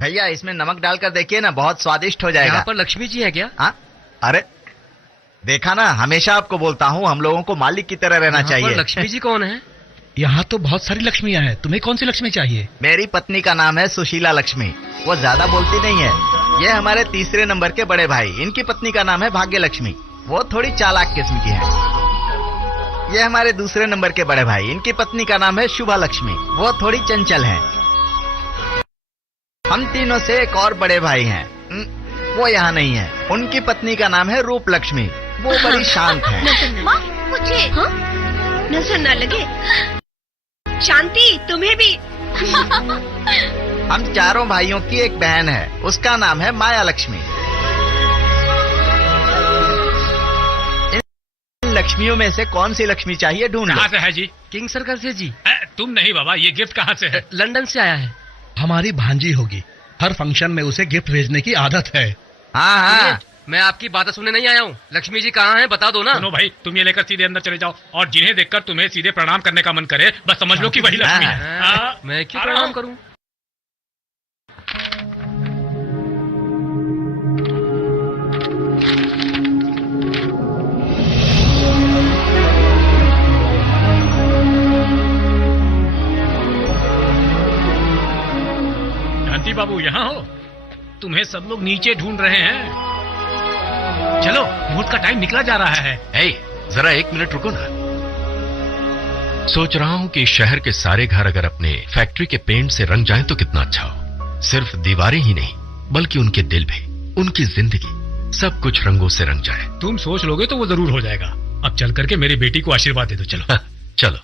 भैया इसमें नमक डालकर देखिए ना, बहुत स्वादिष्ट हो जाएगा। यहाँ पर लक्ष्मी जी है क्या? हाँ, अरे देखा ना, हमेशा आपको बोलता हूँ हम लोगों को मालिक की तरह रहना यहाँ चाहिए। पर लक्ष्मी जी कौन है? यहाँ तो बहुत सारी लक्ष्मियाँ हैं, तुम्हें कौन सी लक्ष्मी चाहिए? मेरी पत्नी का नाम है सुशीला लक्ष्मी। वो ज्यादा बोलती नहीं है। ये हमारे तीसरे नंबर के बड़े भाई, इनकी पत्नी का नाम है भाग्य लक्ष्मी। वो थोड़ी चालाक किस्म की है। ये हमारे दूसरे नंबर के बड़े भाई, इनकी पत्नी का नाम है शुभा लक्ष्मी। वो थोड़ी चंचल है। हम तीनों से एक और बड़े भाई हैं, वो यहाँ नहीं है। उनकी पत्नी का नाम है रूप लक्ष्मी। वो बड़ी शांत है। मुझे नजर न लगे। शांति, तुम्हें भी। हम चारों भाइयों की एक बहन है, उसका नाम है माया लक्ष्मी। इन लक्ष्मियों में से कौन सी लक्ष्मी चाहिए ढूंढ लो। कहाँ से है जी? किंग सर्कल से जी। तुम नहीं बाबा, ये गिफ्ट कहाँ से है? लंदन से आया है। हमारी भांजी होगी, हर फंक्शन में उसे गिफ्ट भेजने की आदत है। हाँ हाँ, मैं आपकी बातें सुनने नहीं आया हूँ। लक्ष्मी जी कहाँ हैं बता दो ना। सुनो भाई, तुम ये लेकर सीधे अंदर चले जाओ और जिन्हें देखकर तुम्हें सीधे प्रणाम करने का मन करे, बस समझ लो कि वही लक्ष्मी है। मैं क्यों प्रणाम करूँ? शांति बाबू यहाँ हो? तुम्हें सब लोग नीचे ढूंढ रहे हैं। चलो, मुहूर्त का टाइम निकला जा रहा है। जरा 1 मिनट रुको ना। सोच रहा हूँ कि शहर के सारे घर अगर अपने फैक्ट्री के पेंट से रंग जाएं तो कितना अच्छा हो। सिर्फ दीवारें ही नहीं, बल्कि उनके दिल भी, उनकी जिंदगी, सब कुछ रंगों से रंग जाए। तुम सोच लोगे तो वो जरूर हो जाएगा। अब चल करके मेरी बेटी को आशीर्वाद दे दो। चलो चलो।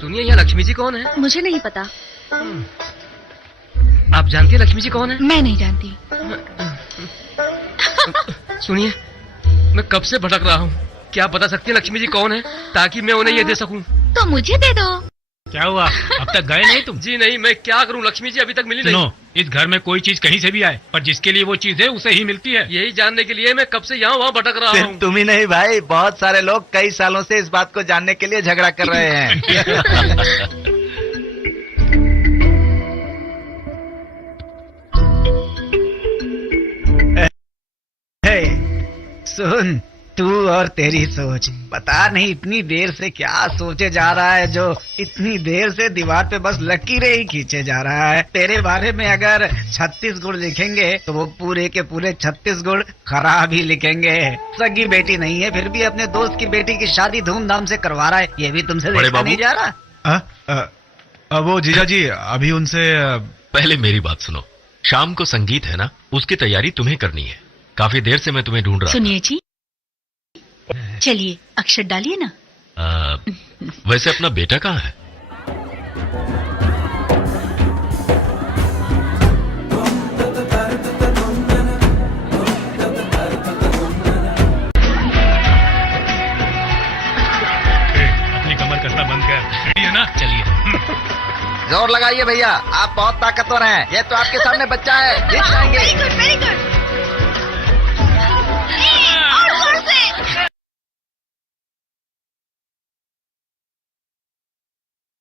सुनिए, यहाँ लक्ष्मी जी कौन है? मुझे नहीं पता। आप जानती है लक्ष्मी जी कौन है? मैं नहीं जानती। सुनिए, मैं कब से भटक रहा हूँ। क्या आप बता सकती हैं लक्ष्मी जी कौन है, ताकि मैं उन्हें ये दे सकूं? तो मुझे दे दो। क्या हुआ, अब तक गए नहीं तुम? जी नहीं, मैं क्या करूं, लक्ष्मी जी अभी तक मिली नहीं। सुनो, इस घर में कोई चीज कहीं से भी आए, पर जिसके लिए वो चीज है उसे ही मिलती है। यही जानने के लिए मैं कब से यहाँ वहाँ भटक रहा हूँ। तुम ही नहीं भाई, बहुत सारे लोग कई सालों से इस बात को जानने के लिए झगड़ा कर रहे हैं। सुन, तू और तेरी सोच, पता नहीं इतनी देर से क्या सोचे जा रहा है, जो इतनी देर से दीवार पे बस लकीरें ही खींचे जा रहा है। तेरे बारे में अगर 36 गुण लिखेंगे तो वो पूरे के पूरे 36 गुण खराब ही लिखेंगे। सगी बेटी नहीं है, फिर भी अपने दोस्त की बेटी की शादी धूमधाम से करवा रहा है। ये भी तुमसे देखा नहीं जा रहा? वो जीजा जी, अभी उनसे पहले मेरी बात सुनो। शाम को संगीत है ना, उसकी तैयारी तुम्हें करनी है। काफी देर से मैं तुम्हें ढूंढ रहा था। सुनिए जी, चलिए अक्षर डालिए ना। वैसे अपना बेटा कहाँ है? अपनी कमर कसना बंद कर। रेडी है ना? चलिए। जोर लगाइए भैया, आप बहुत ताकतवर हैं। ये तो आपके सामने बच्चा है, जीत जाएंगे। Very good, very good.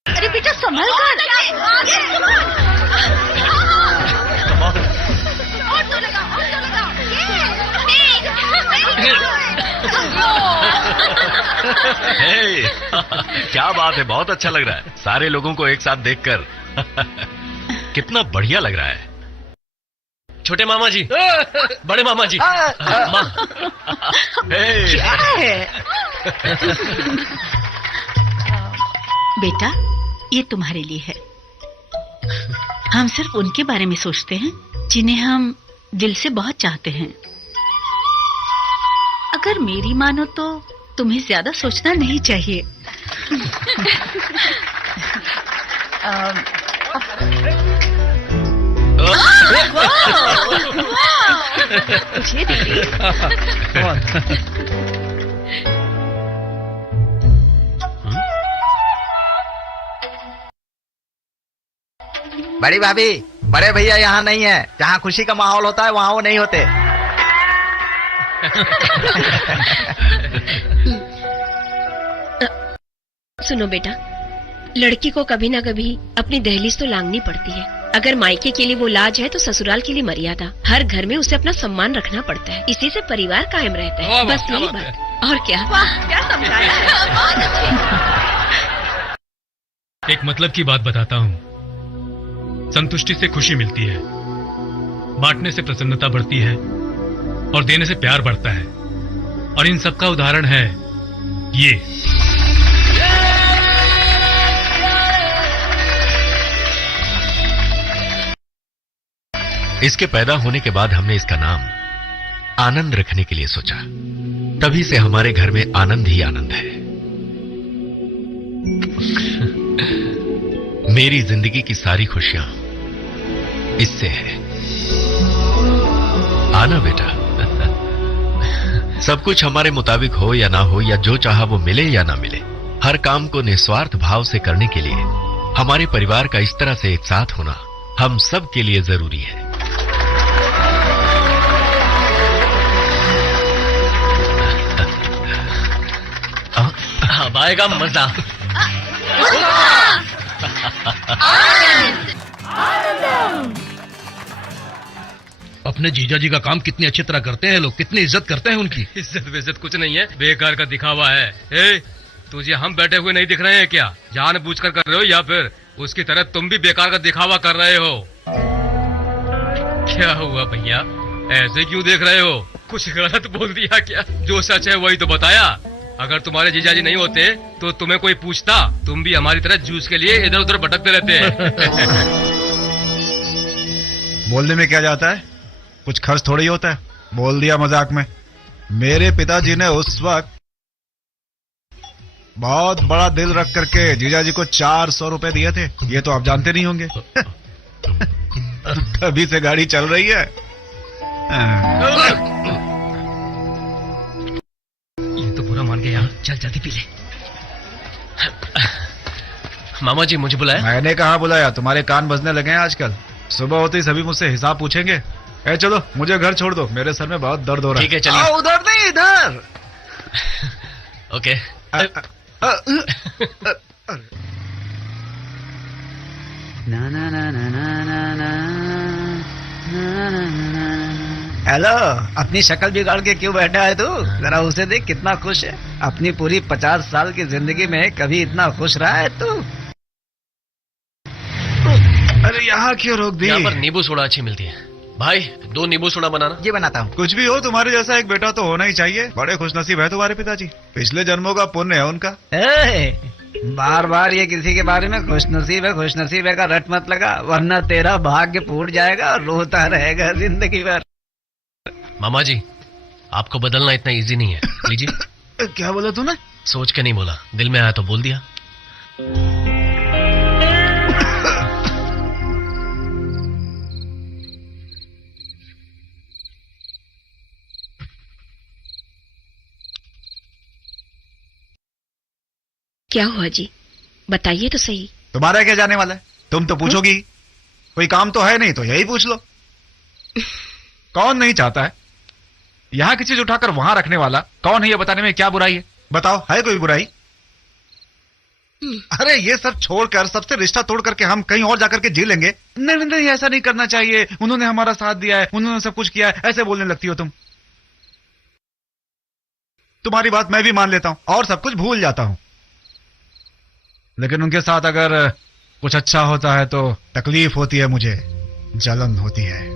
अरे बेटा संभल कर। और तो लगा, और तो लगा। हे, क्या बात है, बहुत अच्छा लग रहा है सारे लोगों को एक साथ देखकर। कितना बढ़िया लग रहा है। छोटे मामा जी, बड़े मामा जी, माँ। क्या है? बेटा, ये तुम्हारे लिए है। हम सिर्फ उनके बारे में सोचते हैं जिन्हें हम दिल से बहुत चाहते हैं। अगर मेरी मानो तो तुम्हें ज्यादा सोचना नहीं चाहिए। तुझे दीदी। बड़ी भाभी, बड़े भैया यहाँ नहीं है। जहाँ खुशी का माहौल होता है वहाँ वो नहीं होते। सुनो बेटा, लड़की को कभी ना कभी अपनी दहलीज तो लांघनी पड़ती है। अगर मायके के लिए वो लाज है तो ससुराल के लिए मर्यादा। हर घर में उसे अपना सम्मान रखना पड़ता है, इसी से परिवार कायम रहता है। बस यही बात। और क्या? वाह, क्या समझाया है। एक मतलब की बात बताता हूँ, संतुष्टि से खुशी मिलती है, बांटने से प्रसन्नता बढ़ती है और देने से प्यार बढ़ता है। और इन सब का उदाहरण है ये। इसके पैदा होने के बाद हमने इसका नाम आनंद रखने के लिए सोचा। तभी से हमारे घर में आनंद ही आनंद है। मेरी जिंदगी की सारी खुशियां इससे है। आना बेटा। सब कुछ हमारे मुताबिक हो या ना हो, या जो चाहा वो मिले या ना मिले, हर काम को निस्वार्थ भाव से करने के लिए हमारे परिवार का इस तरह से एक साथ होना हम सब के लिए जरूरी है। अब आएगा मजा। अपने जीजा जी का काम कितनी अच्छी तरह करते हैं लोग, कितनी इज्जत करते हैं उनकी। इज्जत विज्जत कुछ नहीं है, बेकार का दिखावा है। तुझे हम बैठे हुए नहीं दिख रहे हैं क्या? जानबूझकर कर रहे हो या फिर उसकी तरह तुम भी बेकार का दिखावा कर रहे हो? क्या हुआ भैया, ऐसे क्यों देख रहे हो? कुछ गलत बोल दिया क्या? जो सच है वही तो बताया। अगर तुम्हारे जीजाजी नहीं होते तो तुम्हें कोई पूछता? तुम भी हमारी तरह जूस के लिए इधर उधर भटकते रहते हैं। बोलने में क्या जाता है, कुछ खर्च थोड़ी होता है। बोल दिया मजाक में। मेरे पिताजी ने उस वक्त बहुत बड़ा दिल रख करके जीजाजी को 400 रुपए दिए थे। ये तो आप जानते नहीं होंगे। तभी से गाड़ी चल रही है। ये तो बुरा मान गया। चल जल्दी पी ले। मामा जी मुझे बुलाया? मैंने कहा बुलाया, तुम्हारे कान बजने लगे हैं आजकल। सुबह होते ही सभी मुझसे हिसाब पूछेंगे। चलो मुझे घर छोड़ दो, मेरे सर में बहुत दर्द हो रहा है। ठीक है चलिए। उधर नहीं, इधर। ओके। हेलो, अपनी शक्ल बिगाड़ के क्यों बैठा है तू? जरा उसे देख, कितना खुश है। अपनी पूरी 50 साल की जिंदगी में कभी इतना खुश रहा है तू? अरे यहाँ क्यों रोक दी? यहाँ पर नींबू सोडा अच्छी मिलती है। भाई 2 नींबू सोडा बनाना। ये बनाता हूँ। कुछ भी हो, तुम्हारे जैसा एक बेटा तो होना ही चाहिए। बड़े खुशनसीब है तुम्हारे पिताजी, पिछले जन्मों का पुण्य है उनका। बार बार ये किसी के बारे में खुशनसीब है का रट मत लगा, वरना तेरा भाग्य फूट जाएगा और रोता रहेगा जिंदगी भर। मामा जी, आपको बदलना इतना इजी नहीं है। लीजिए। क्या बोला तूने? सोच के नहीं बोला, दिल में आया तो बोल दिया। क्या हुआ जी, बताइए तो सही। तुम्हारा क्या जाने वाला है, तुम तो पूछोगी। कोई काम तो है नहीं तो यही पूछ लो। कौन नहीं चाहता है यहाँ की चीज उठाकर वहां रखने वाला? कौन है ये बताने में क्या बुराई है? बताओ, है कोई बुराई? अरे ये सब छोड़कर, सबसे रिश्ता तोड़ करके हम कहीं और जाकर के जी लेंगे। नहीं नहीं नहीं, ऐसा नहीं करना चाहिए। उन्होंने हमारा साथ दिया है, उन्होंने सब कुछ किया है, ऐसे बोलने लगती हो तुम। तुम्हारी बात मैं भी मान लेता हूं और सब कुछ भूल जाता हूं, लेकिन उनके साथ अगर कुछ अच्छा होता है तो तकलीफ होती है, मुझे जलन होती है।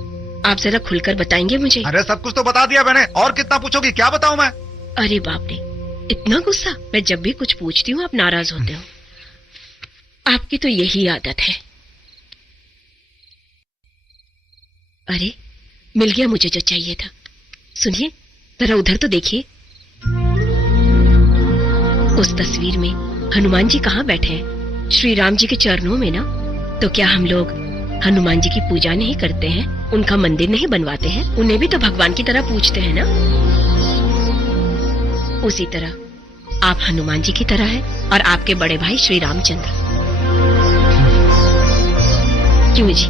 आप जरा खुलकर बताएंगे मुझे? अरे सब कुछ तो बता दिया मैंने, और कितना पूछोगी? क्या बताऊं मैं? अरे बाप रे, इतना गुस्सा! मैं जब भी कुछ पूछती हूँ आप नाराज होते हो। आपकी तो यही आदत है। अरे मिल गया मुझे जो चाहिए था। सुनिए जरा उधर तो देखिए, उस तस्वीर में हनुमान जी कहाँ बैठे हैं? श्री राम जी के चरणों में ना। तो क्या हम लोग हनुमान जी की पूजा नहीं करते हैं, उनका मंदिर नहीं बनवाते हैं? उन्हें भी तो भगवान की तरह पूजते हैं ना। उसी तरह आप हनुमान जी की तरह हैं और आपके बड़े भाई श्री रामचंद्र। क्यों जी,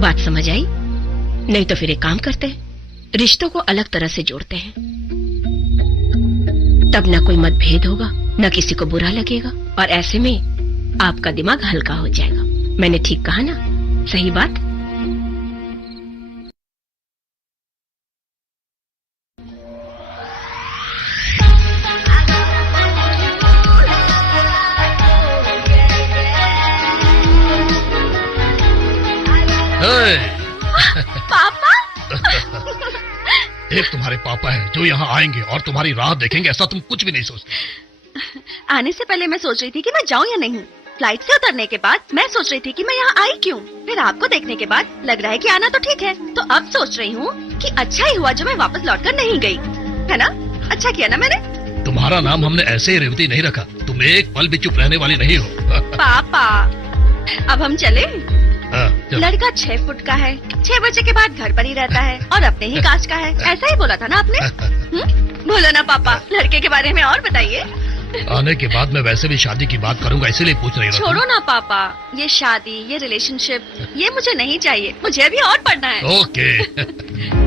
बात समझ आई? नहीं तो फिर एक काम करते हैं, रिश्तों को अलग तरह से जोड़ते हैं। तब न कोई मतभेद होगा, न किसी को बुरा लगेगा, और ऐसे में आपका दिमाग हल्का हो जाएगा। मैंने ठीक कहा ना? सही बात। पापा एक तुम्हारे पापा हैं जो यहाँ आएंगे और तुम्हारी राह देखेंगे, ऐसा तुम कुछ भी नहीं सोचते। आने से पहले मैं सोच रही थी कि मैं जाऊं या नहीं। फ्लाइट से उतरने के बाद मैं सोच रही थी कि मैं यहाँ आई क्यों। फिर आपको देखने के बाद लग रहा है कि आना तो ठीक है। तो अब सोच रही हूँ कि अच्छा ही हुआ जो मैं वापस लौटकर नहीं गई, है ना? अच्छा किया ना मैंने। तुम्हारा नाम हमने ऐसे ही रेवती नहीं रखा। तुम एक पल भी चुप रहने वाली नहीं हो। पापा अब हम चले? चलो। लड़का 6 फुट का है, 6 बजे के बाद घर पर ही रहता है और अपने ही कास्ट का है। ऐसा ही बोला था ना आपने? बोलो ना पापा, लड़के के बारे में और बताइए। आने के बाद मैं वैसे भी शादी की बात करूंगा, इसीलिए पूछ रही हूँ। छोड़ो ना पापा, ये शादी, ये रिलेशनशिप, ये मुझे नहीं चाहिए। मुझे अभी और पढ़ना है। ओके।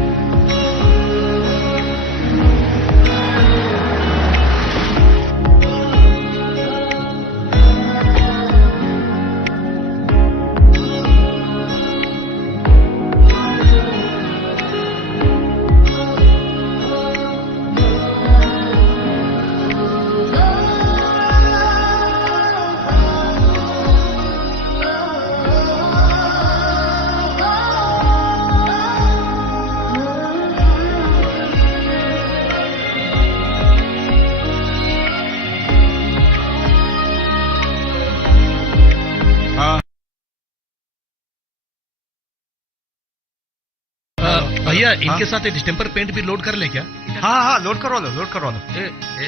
भैया इनके साथ एक डिस्टेम्पर पेंट भी लोड कर ले क्या? हाँ हाँ, लोड करवा लो, लोड करवा लो।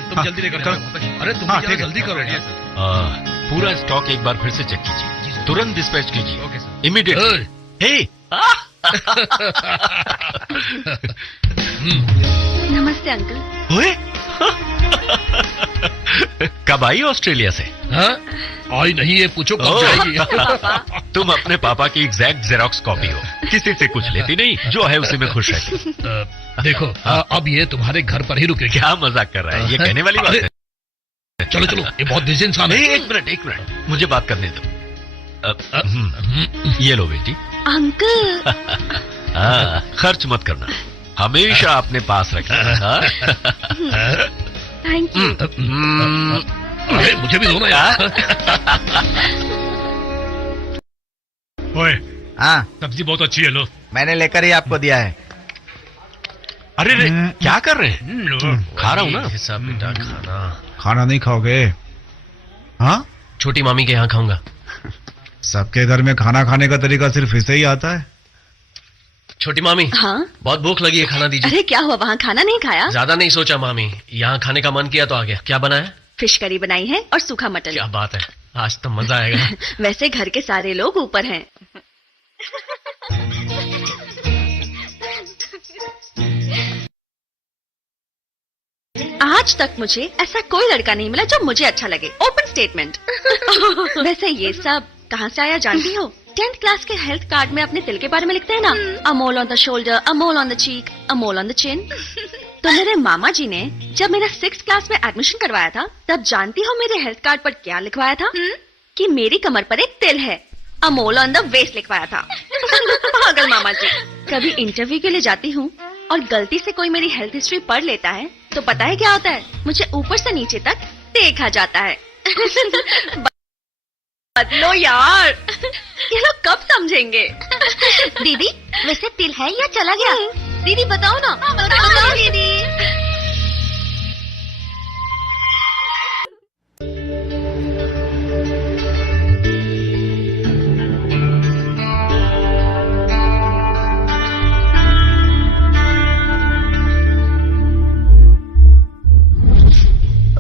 तुम जल्दी लेकर आओ। अरे तुम जल्दी करो। पूरा स्टॉक एक बार फिर से चेक कीजिए, तुरंत डिस्पैच कीजिए, इमीडिएट। हे नमस्ते अंकल। ओए कब आई ऑस्ट्रेलिया से? हाँ? आई नहीं है, पूछो कब जाएगी। तुम अपने पापा की एग्जैक्ट जेरोक्स कॉपी हो, किसी से कुछ लेती नहीं, जो है उसी में खुश रहती। देखो अब ये तुम्हारे घर पर ही रुकेगी। क्या मजाक कर रहा है, ये कहने वाली बात है। चलो चलो, ये बहुत बिजी इंसान है। एक मिनट मुझे बात करने दो। ये लो बेटी। अंकल खर्च मत करना, हमेशा अपने पास रखना। Thank you. अरे मुझे भी दो ना यार। ओए हाँ, सब्जी बहुत अच्छी है, लो। मैंने लेकर ही आपको दिया है। अरे रे, क्या कर रहे हैं? खा रहा हूँ ना। हिसाब बेटा, खाना खाना नहीं खाओगे? हाँ, छोटी मामी के यहाँ खाऊंगा। सबके घर में खाना खाने का तरीका सिर्फ इसे ही आता है। छोटी मामी, हाँ? बहुत भूख लगी है, खाना दीजिए। अरे क्या हुआ, वहाँ खाना नहीं खाया? ज्यादा नहीं सोचा मामी, यहाँ खाने का मन किया तो आ गया। क्या बना है? फिश करी बनाई है और सूखा मटन। क्या बात है, आज तो मजा आएगा। वैसे घर के सारे लोग ऊपर हैं। आज तक मुझे ऐसा कोई लड़का नहीं मिला जो मुझे अच्छा लगे। Open statement. वैसे ये सब कहाँ से आया जानती हो? 10th क्लास के हेल्थ कार्ड में अपने दिल के बारे में लिखते हैं ना, a mole on the shoulder, a mole on the cheek, a mole on the chin. तो मेरे मामा जी ने जब मेरा 6th क्लास में एडमिशन करवाया था, तब जानती हो मेरे हेल्थ कार्ड पर क्या लिखवाया था? कि मेरी कमर पर एक तिल है। अ मोल ऑन द वेस्ट लिखवाया था। पागल मामा जी। कभी इंटरव्यू के लिए जाती हूँ और गलती से कोई मेरी हेल्थ हिस्ट्री पढ़ लेता है तो पता है क्या होता है? मुझे ऊपर से नीचे तक देखा जाता है। बदलो यार, ये लोग कब समझेंगे? दीदी वैसे तिल है या चला गया? दीदी बताओ ना। बताओ दीदी।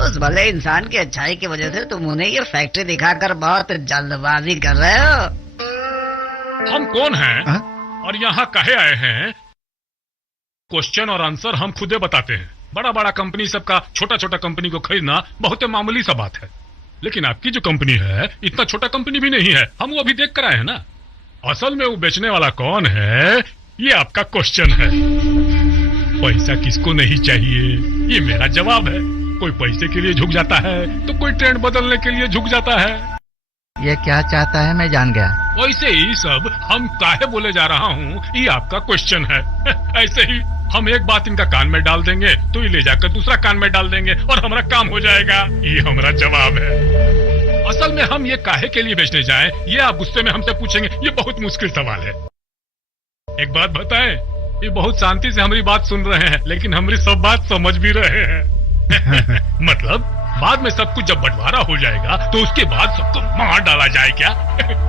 उस भले इंसान की अच्छाई की वजह से तुम उन्हें ये फैक्ट्री दिखाकर बहुत जल्दबाजी कर रहे हो। हम कौन हैं? हाँ? और यहाँ काहे आए हैं? क्वेश्चन और आंसर हम खुदे बताते हैं। बड़ा बड़ा कंपनी सबका छोटा छोटा कंपनी को खरीदना बहुत मामूली सा बात है, लेकिन आपकी जो कंपनी है इतना छोटा कंपनी भी नहीं है। हम वो भी देख कर आए हैं ना। असल में वो बेचने वाला कौन है, ये आपका क्वेश्चन है। पैसा किसको नहीं चाहिए, ये मेरा जवाब है। कोई पैसे के लिए झुक जाता है तो कोई ट्रेंड बदलने के लिए झुक जाता है। ये क्या चाहता है मैं जान गया। वैसे ही सब हम काहे बोले जा रहा हूँ ये आपका क्वेश्चन है। ऐसे ही हम एक बात इनका कान में डाल देंगे तो ये ले जाकर दूसरा कान में डाल देंगे और हमारा काम हो जाएगा। ये हमारा जवाब है। असल में हम ये काहे के लिए बेचने जाएं, ये आप गुस्से में हमसे पूछेंगे, ये बहुत मुश्किल सवाल है। एक बात बताएं, ये बहुत शांति से हमारी बात सुन रहे हैं लेकिन हमारी सब बात समझ भी रहे हैं। मतलब बाद में सब कुछ जब बंटवारा हो जाएगा तो उसके बाद सबको मार डाला जाए क्या?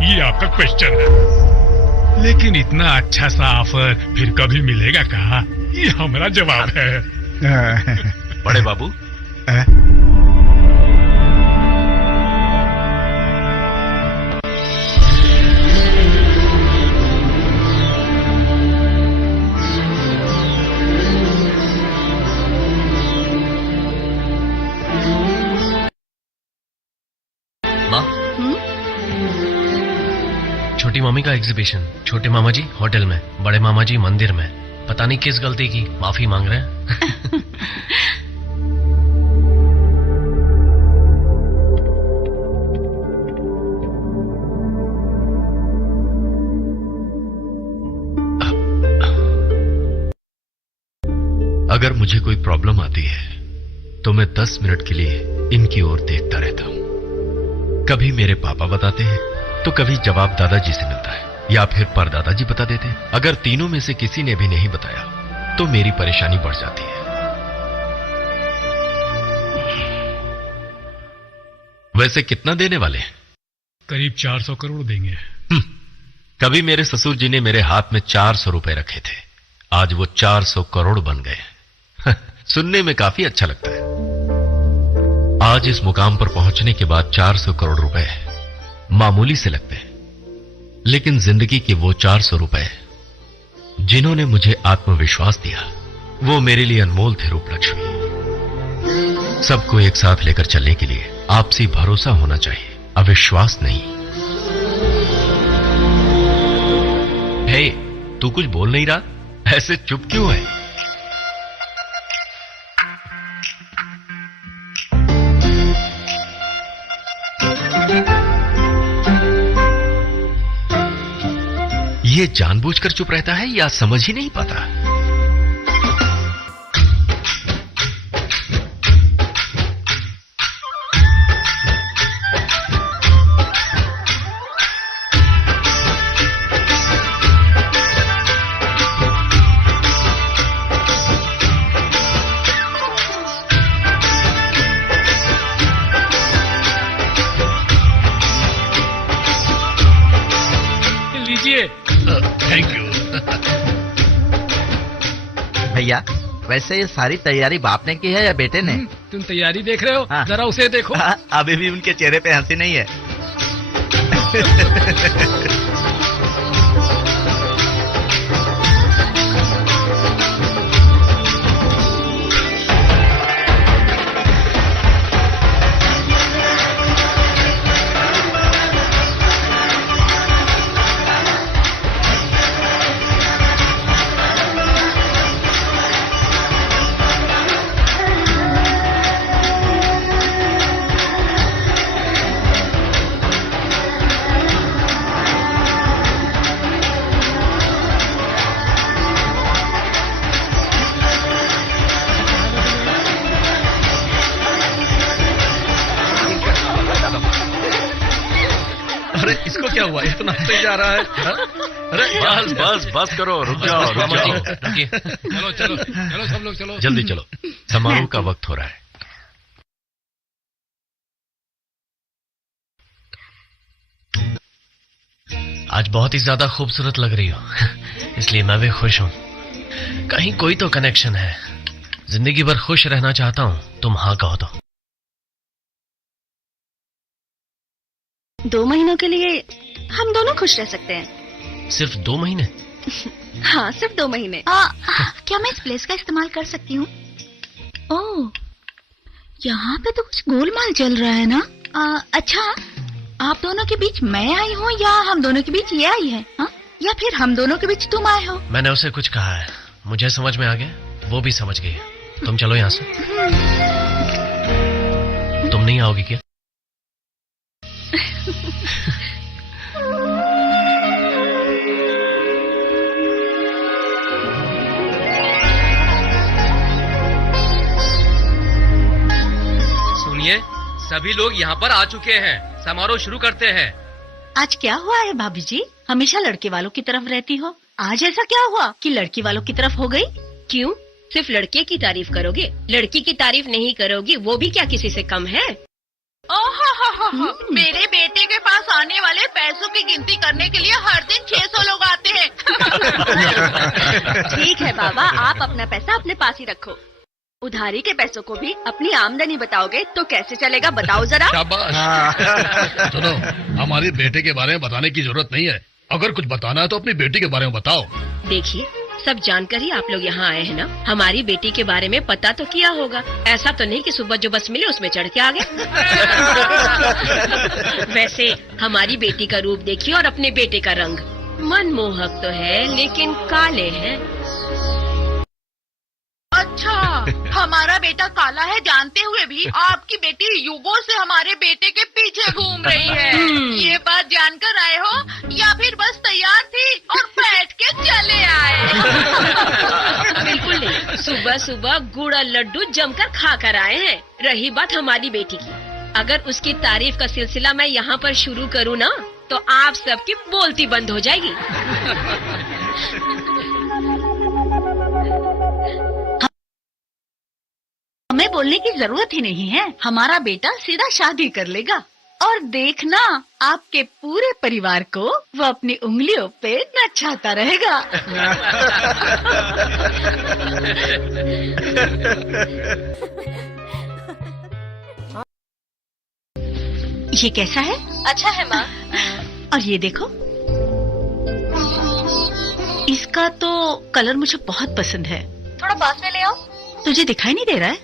ये आपका क्वेश्चन है। लेकिन इतना अच्छा सा ऑफर फिर कभी मिलेगा कहाँ? ये हमारा जवाब है। बड़े बाबू, छोटी मामी का एग्जीबिशन, छोटे मामा जी होटल में, बड़े मामा जी मंदिर में। पता नहीं किस गलती की माफी मांग रहे हैं। अगर मुझे कोई प्रॉब्लम आती है तो मैं 10 मिनट के लिए इनकी ओर देखता रहता हूं। कभी मेरे पापा बताते हैं तो कभी जवाब दादाजी से मिलता है या फिर परदादा जी बता देते हैं। अगर तीनों में से किसी ने भी नहीं बताया तो मेरी परेशानी बढ़ जाती है। वैसे कितना देने वाले हैं? करीब 400 करोड़ देंगे। कभी मेरे ससुर जी ने मेरे हाथ में 400 रुपए रखे थे, आज वो 400 करोड़ बन गए। सुनने में काफी अच्छा लगता है। आज इस मुकाम पर पहुंचने के बाद 400 करोड़ रुपए मामूली से लगते हैं, लेकिन जिंदगी के वो 400 रुपए जिन्होंने मुझे आत्मविश्वास दिया वो मेरे लिए अनमोल थे। रूप लक्ष्मी, सबको एक साथ लेकर चलने के लिए आपसी भरोसा होना चाहिए, अविश्वास नहीं। हे, तू कुछ बोल नहीं रहा, ऐसे चुप क्यों है? ये जानबूझकर चुप रहता है या समझ ही नहीं पाता? Thank you. भैया, वैसे ये सारी तैयारी बाप ने की है या बेटे ने? तुम तैयारी देख रहे हो? हाँ। जरा उसे देखो। हाँ, अभी भी उनके चेहरे पे हंसी नहीं है। अरे इसको क्या हुआ, इतना हंसते जा रहा है? अरे बस बस बस करो, रुक जाओ रुक जाओ। चलो चलो चलो सब लोग चलो, जल्दी चलो, समारोह का वक्त हो रहा है। आज बहुत ही ज्यादा खूबसूरत लग रही हो, इसलिए मैं भी खुश हूँ। कहीं कोई तो कनेक्शन है। जिंदगी भर खुश रहना चाहता हूँ, तुम हाँ कहो तो। 2 महीनों के लिए हम दोनों खुश रह सकते हैं। सिर्फ 2 महीने? हाँ, सिर्फ 2 महीने। क्या मैं इस प्लेस का इस्तेमाल कर सकती हूँ? ओह, यहाँ पे तो कुछ गोलमाल चल रहा है ना? अच्छा, आप दोनों के बीच मैं आई हूँ या हम दोनों के बीच ये आई है? हा? या फिर हम दोनों के बीच तुम आए हो? मैंने उसे कुछ कहा है, मुझे समझ में आ गया, वो भी समझ गई है। तुम चलो यहाँ से। तुम नहीं आओगी क्या? सुनिए, सभी लोग यहाँ पर आ चुके हैं। समारोह शुरू करते हैं। आज क्या हुआ है भाभी जी? हमेशा लड़के वालों की तरफ रहती हो, आज ऐसा क्या हुआ कि लड़की वालों की तरफ हो गई? क्यों? सिर्फ लड़के की तारीफ करोगे, लड़की की तारीफ नहीं करोगी? वो भी क्या किसी से कम है? मेरे बेटे के पास आने वाले पैसों की गिनती करने के लिए हर दिन 600 लोग आते हैं। ठीक है बाबा, आप अपना पैसा अपने पास ही रखो। उधारी के पैसों को भी अपनी आमदनी बताओगे तो कैसे चलेगा, बताओ जरा। शाबाश। सुनो, हमारे बेटे के बारे में बताने की जरूरत नहीं है। अगर कुछ बताना है तो अपनी बेटी के बारे में बताओ। देखिए, सब जानकर ही आप लोग यहाँ आए हैं ना। हमारी बेटी के बारे में पता तो किया होगा, ऐसा तो नहीं कि सुबह जो बस मिले उसमें चढ़ के आ गए। वैसे हमारी बेटी का रूप देखिए और अपने बेटे का रंग। मनमोहक तो है लेकिन काले हैं। अच्छा, हमारा बेटा काला है जानते हुए भी आपकी बेटी युगों से हमारे बेटे के पीछे घूम रही है। ये बात जानकर आए हो या फिर बस तैयार थी और बैठ के चले आए? बिल्कुल नहीं, सुबह सुबह गुड़ और लड्डू जमकर खा कर आए हैं। रही बात हमारी बेटी की, अगर उसकी तारीफ का सिलसिला मैं यहाँ पर शुरू करूँ ना तो आप सबकी बोलती बंद हो जाएगी। हमें बोलने की जरूरत ही नहीं है, हमारा बेटा सीधा शादी कर लेगा और देखना आपके पूरे परिवार को वो अपनी उंगलियों पे नचाता रहेगा। ये कैसा है? अच्छा है माँ। और ये देखो, इसका तो कलर मुझे बहुत पसंद है। थोड़ा पास में ले आओ। तुझे दिखाई नहीं दे रहा है?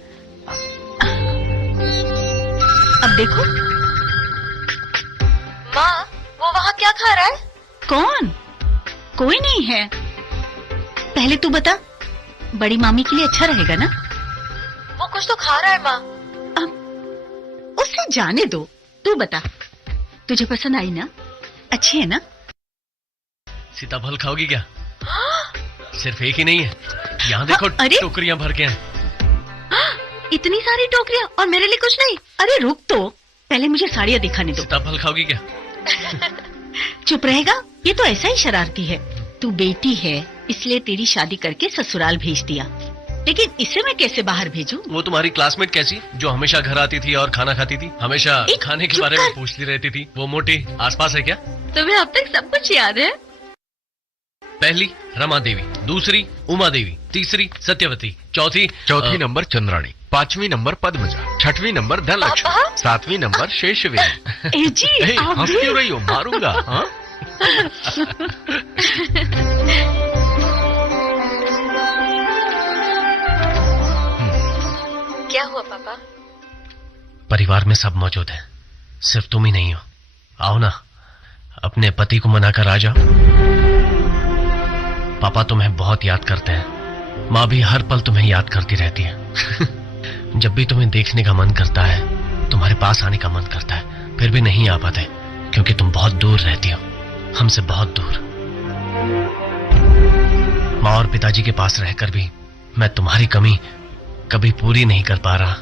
अब देखो। माँ, वो वहाँ क्या खा रहा है? कौन? कोई नहीं है। पहले तू बता, बड़ी मामी के लिए अच्छा रहेगा ना? वो कुछ तो खा रहा है माँ। अब उसे जाने दो, तू बता, तुझे पसंद आई ना? अच्छी है ना? सीताफल खाओगी क्या? सिर्फ एक ही नहीं है, यहाँ देखो टोकरियाँ भर के हैं। इतनी सारी टोकरियाँ और मेरे लिए कुछ नहीं? अरे रुक तो, पहले मुझे साड़ियाँ दिखाने दो। सीताफल खाओगी क्या? चुप रहेगा? ये तो ऐसा ही शरारती है। तू बेटी है इसलिए तेरी शादी करके ससुराल भेज दिया, लेकिन इसे मैं कैसे बाहर भेजूं? वो तुम्हारी क्लासमेट कैसी, जो हमेशा घर आती थी और खाना खाती थी, हमेशा खाने के बारे में पूछती रहती थी। वो मोटी आसपास है क्या? तुम्हें अब तक सब कुछ याद है? पहली रमा देवी, दूसरी उमा देवी, तीसरी सत्यवती, चौथी नंबर चंद्राणी, 5वीं नंबर पद्मजा, 6वीं नंबर धनलक्ष्मी, 7वीं नंबर शेषवेणी। हंस क्यों रही हो? मारूंगा। हाँ? क्या हुआ पापा? परिवार में सब मौजूद है, सिर्फ तुम ही नहीं हो। आओ ना, अपने पति को मनाकर आ जाओ। पापा तुम्हें बहुत याद करते हैं, माँ भी हर पल तुम्हें याद करती रहती है। जब भी तुम्हें देखने का मन करता है, तुम्हारे पास आने का मन करता है, फिर भी नहीं आ पाते क्योंकि तुम बहुत दूर रहती हो, हमसे बहुत दूर। माँ और पिताजी के पास रहकर भी मैं तुम्हारी कमी कभी पूरी नहीं कर पा रहा।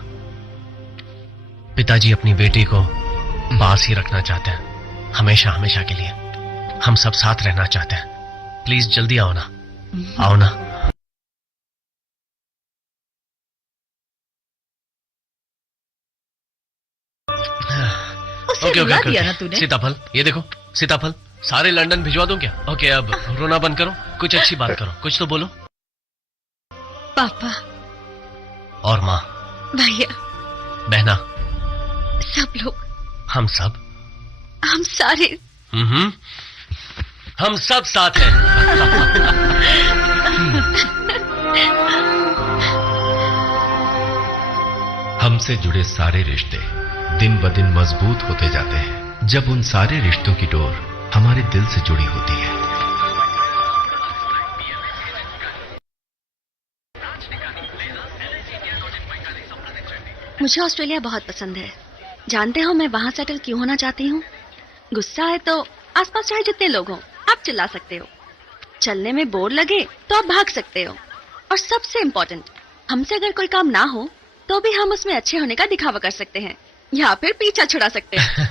पिताजी अपनी बेटी को पास ही रखना चाहते हैं, हमेशा हमेशा के लिए। हम सब साथ रहना चाहते हैं। प्लीज जल्दी आओ ना, आओ ना। ओके, सीताफल, ये देखो सीताफल। सारे लंदन भिजवा दूं क्या? ओके, अब रोना बंद करो, कुछ अच्छी बात करो, कुछ तो बोलो। पापा और माँ, भैया, बहना, सब लोग, हम सब, हम सारे, हम सब साथ हैं। हमसे जुड़े सारे रिश्ते दिन ब दिन मजबूत होते जाते हैं जब उन सारे रिश्तों की डोर हमारे दिल से जुड़ी होती है। मुझे ऑस्ट्रेलिया बहुत पसंद है। जानते हो मैं वहाँ सेटल क्यों होना चाहती हूँ? गुस्सा है तो आसपास चाहे जितने लोग हों आप चिल्ला सकते हो, चलने में बोर लगे तो आप भाग सकते हो, और सबसे इम्पोर्टेंट, हमसे अगर कोई काम ना हो तो भी हम उसमें अच्छे होने का दिखावा कर सकते हैं या फिर पीछा छुड़ा सकते हैं।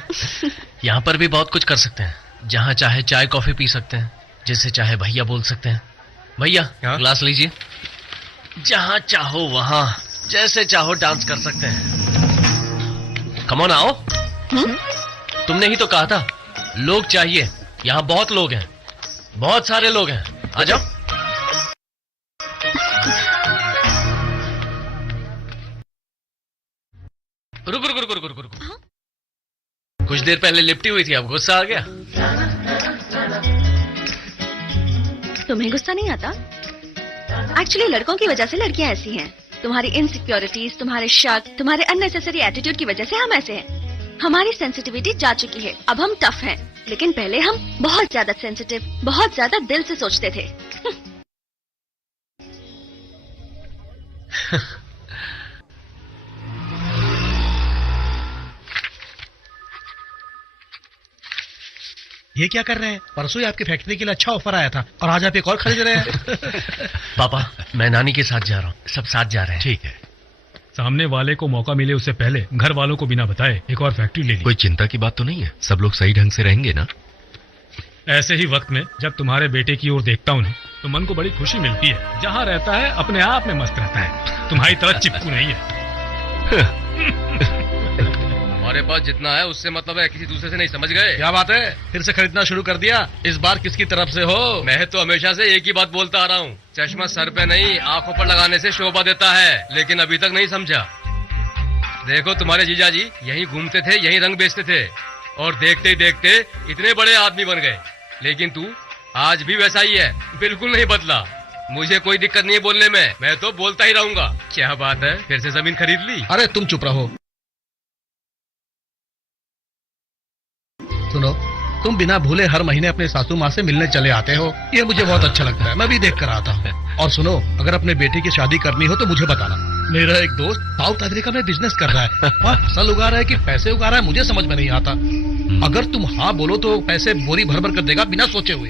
यहाँ पर भी बहुत कुछ कर सकते हैं। जहाँ चाहे चाय कॉफी पी सकते हैं, जिसे चाहे भैया बोल सकते हैं। भैया ग्लास लीजिए। जहाँ चाहो वहाँ जैसे चाहो डांस कर सकते हैं। कम ऑन आओ। तुमने ही तो कहा था लोग चाहिए, यहाँ बहुत लोग हैं, बहुत सारे लोग हैं, आ जाओ। रुक रुक रुक रुक रुक रुक। कुछ देर पहले लिपटी हुई थी, अब गुस्सा आ गया। तुम्हें गुस्सा नहीं आता? एक्चुअली लड़कों की वजह से लड़कियां ऐसी हैं। तुम्हारी इनसिक्योरिटीज, तुम्हारे शक, तुम्हारे अननेसेसरी एटीट्यूड की वजह से हम ऐसे हैं। हमारी सेंसिटिविटी जा चुकी है, अब हम टफ हैं, लेकिन पहले हम बहुत ज्यादा सेंसिटिव, बहुत ज्यादा दिल से सोचते थे। ये क्या कर रहे हैं? परसों ही आपकी फैक्ट्री के लिए अच्छा ऑफर आया था और आज आप एक और खरीद रहे हैं। पापा मैं नानी के साथ जा रहा हूँ, सब साथ जा रहे हैं। ठीक है। सामने वाले को मौका मिले उससे पहले घर वालों को बिना बताए एक और फैक्ट्री ले ली। कोई चिंता की बात तो नहीं है? सब लोग सही ढंग से रहेंगे ना? ऐसे ही वक्त में जब तुम्हारे बेटे की ओर देखता हूँ तो मन को बड़ी खुशी मिलती है। जहाँ रहता है अपने आप में मस्त रहता है, तुम्हारी तरह चिपकू नहीं है। हमारे पास जितना है उससे मतलब है, किसी दूसरे से नहीं, समझ गए? क्या बात है, फिर से खरीदना शुरू कर दिया? इस बार किसकी तरफ से हो? मैं तो हमेशा से एक ही बात बोलता आ रहा हूँ, चश्मा सर पे नहीं आंखों पर लगाने से शोभा देता है, लेकिन अभी तक नहीं समझा। देखो तुम्हारे जीजा जी यहीं घूमते थे, यहीं रंग बेचते थे, और देखते ही देखते इतने बड़े आदमी बन गए, लेकिन तू आज भी वैसा ही है, बिल्कुल नहीं बदला। मुझे कोई दिक्कत नहीं है बोलने में, मैं तो बोलता ही रहूंगा। क्या बात है, फिर से जमीन खरीद ली? अरे तुम चुप रहो। सुनो, तुम बिना भूले हर महीने अपने सासू माँ से मिलने चले आते हो, ये मुझे बहुत अच्छा लगता है, मैं भी देख कर आता हूँ। और सुनो, अगर अपने बेटे की शादी करनी हो तो मुझे बताना। मेरा एक दोस्त साउथ अफ्रीका में बिजनेस कर रहा है, वहाँ फसल उगा रहा है कि पैसे उगा रहा है मुझे समझ में नहीं आता। अगर तुम हाँ बोलो तो पैसे बोरी भर भर कर देगा बिना सोचे हुए।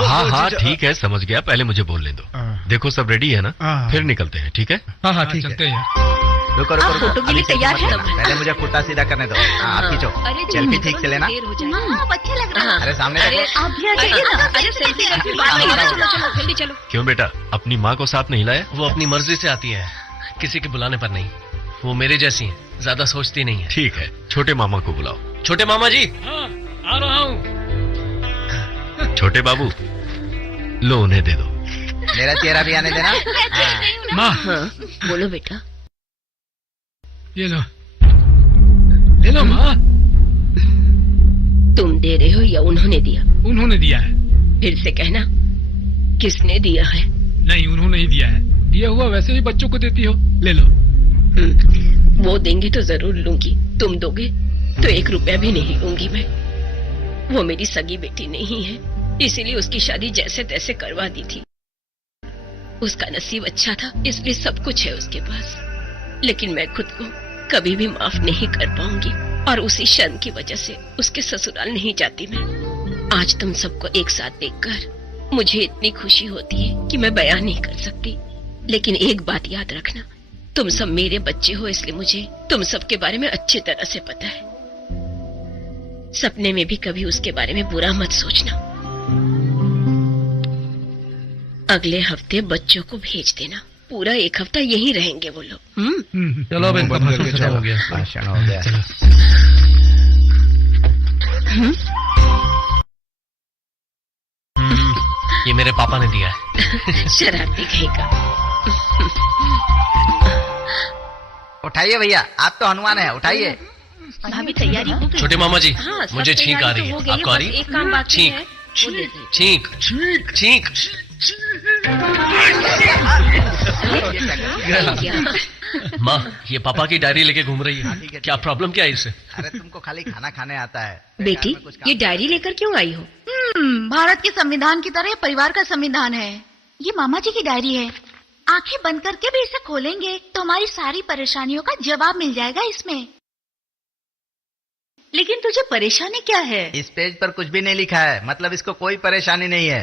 हाँ ठीक है, समझ गया, पहले मुझे बोलने दो। देखो सब रेडी है ना? फिर निकलते हैं, ठीक है? हाँ ठीक है। रुको रुको रुको, फोटो के लिए तैयार है? पहले मुझे कुर्ता सीधा करने दो। आप खींचो, सेल्फी ठीक से लेना। अच्छा लग रहा है। अरे सामने देखो। आप भी आ जाइए ना। अरे सेल्फी करके बात नहीं, चलो चलो जल्दी चलो। क्यों बेटा, अपनी माँ को साथ नहीं लाया? वो अपनी मर्जी से आती है, किसी के बुलाने पर नहीं। वो मेरे जैसी है, ज्यादा सोचती नहीं है। ठीक है, छोटे मामा को बुलाओ। छोटे मामा जी। आ रहा हूँ। छोटे बाबू लो, उन्हें दे दो। मेरा चेहरा भी आने देना। माँ बोलो बेटा। ये लो, ले लो माँ। तुम दे रहे हो या उन्होंने दिया? उन्होंने दिया है। फिर से कहना, किसने दिया है? नहीं, उन्होंने ही दिया है। दिया हुआ वैसे भी बच्चों को देती हो, ले लो। वो देंगे तो जरूर लूंगी, तुम दोगे तो 1 रुपया भी नहीं लूंगी मैं। वो मेरी सगी बेटी नहीं है, इसीलिए उसकी शादी जैसे तैसे करवा दी थी। उसका नसीब अच्छा था, इसलिए सब कुछ है उसके पास, लेकिन मैं खुद को कभी भी माफ नहीं कर पाऊंगी, और उसी शर्म की वजह से उसके ससुराल नहीं जाती मैं। आज तुम सबको एक साथ देखकर मुझे इतनी खुशी होती है कि मैं बयान नहीं कर सकती। लेकिन एक बात याद रखना, तुम सब मेरे बच्चे हो, इसलिए मुझे तुम सब के बारे में अच्छी तरह से पता है। सपने में भी कभी उसके बारे में बुरा मत सोचना। अगले हफ्ते बच्चों को भेज देना, पूरा 1 हफ्ता यहीं रहेंगे वो लोग। चलो अब इनका भाषण हो गया। भाषण हो गया। ये मेरे पापा ने दिया है। शरारती कहेगा। उठाइए भैया, आप तो हनुमान है, उठाइए। भाभी तैयारी हो गई? छोटे मामा जी, हाँ, सब मुझे छींक आ तैयारी रही तो हो है, गई आपको आ बस रही है? एक काम बाकी छींक है, वो ले लीजिए। छींक छींक। क्या? माँ, ये पापा की डायरी लेके घूम रही है, क्या प्रॉब्लम क्या है इससे? अरे तुमको खाली खाना खाने आता है। बेटी, ये डायरी लेकर क्यों आई हो? भारत के संविधान की तरह परिवार का संविधान है। ये मामा जी की डायरी है। आंखें बंद करके भी इसे खोलेंगे तो हमारी सारी परेशानियों का जवाब मिल जाएगा इसमें। लेकिन तुझे परेशानी क्या है? इस पेज पर कुछ भी नहीं लिखा है, मतलब इसको कोई परेशानी नहीं है।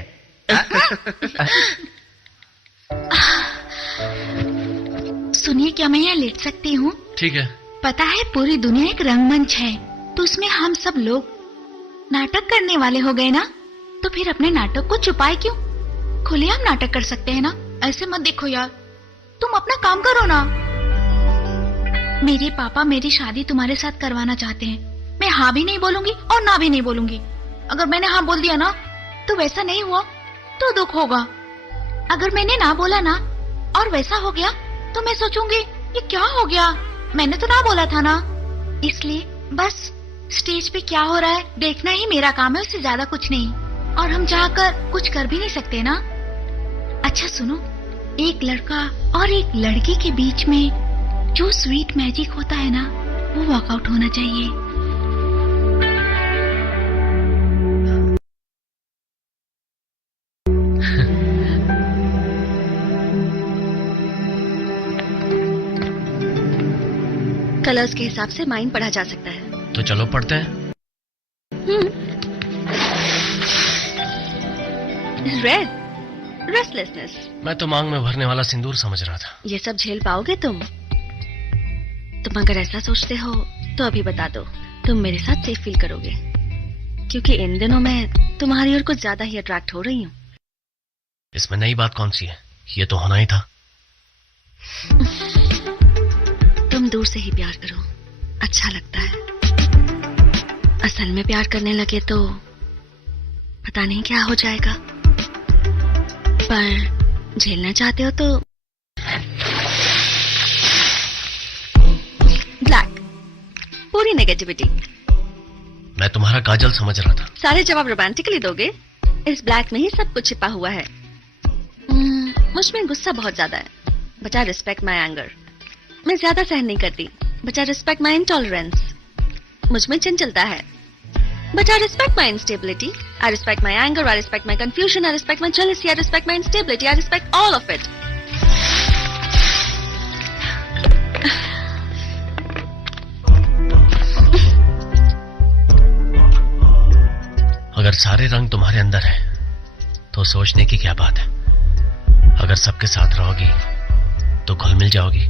सुनिए, क्या मैं यहाँ लेट सकती हूँ? ठीक है। पता है पूरी दुनिया एक रंगमंच है, तो उसमें हम सब लोग नाटक करने वाले हो गए ना, तो फिर अपने नाटक को छुपाए क्यों? खुलेआम नाटक कर सकते हैं ना। ऐसे मत देखो यार, तुम अपना काम करो ना। मेरे पापा मेरी शादी तुम्हारे साथ करवाना चाहते हैं। मैं हाँ भी नहीं बोलूंगी और ना भी नहीं बोलूंगी। अगर मैंने हाँ बोल दिया ना तो वैसा नहीं हुआ तो दुख होगा। अगर मैंने ना बोला ना और वैसा हो गया तो मैं सोचूंगी ये क्या हो गया, मैंने तो ना बोला था ना। इसलिए बस स्टेज पे क्या हो रहा है देखना ही मेरा काम है, उससे ज्यादा कुछ नहीं। और हम जाकर कुछ कर भी नहीं सकते ना। अच्छा सुनो, एक लड़का और एक लड़की के बीच में जो स्वीट मैजिक होता है ना, वो वर्कआउट होना चाहिए। कलर्स के हिसाब से माइंड पढ़ा जा सकता है। तो चलो पढ़ते हैं। Red, restlessness. मैं तो मांग में भरने वाला सिंदूर समझ रहा था। ये सब झेल पाओगे तुम? अगर ऐसा सोचते हो तो अभी बता दो, तुम मेरे साथ सेफ फील करोगे, क्योंकि इन दिनों मैं तुम्हारी ओर कुछ ज्यादा ही अट्रैक्ट हो रही हूँ। इसमें नई बात कौन सी है, ये तो होना ही था। तुम दूर से ही प्यार करो, अच्छा लगता है। असल में प्यार करने लगे तो पता नहीं क्या हो जाएगा। पर झेलना चाहते हो तो ब्लैक, पूरी नेगेटिविटी। मैं तुम्हारा काजल समझ रहा था। सारे जवाब रोमांटिकली दोगे? इस ब्लैक में ही सब कुछ छिपा हुआ है। मुझ में गुस्सा बहुत ज्यादा है, but I respect my anger. मैं ज्यादा सहन नहीं करती, but I respect my intolerance. मुझ में चंचलता है, but I respect my instability. I respect my anger. I respect my confusion. I respect my jealousy. I respect my instability. I respect all of it. अगर सारे रंग तुम्हारे अंदर हैं, तो सोचने की क्या बात है। अगर सबके साथ रहोगी तो घुल मिल जाओगी।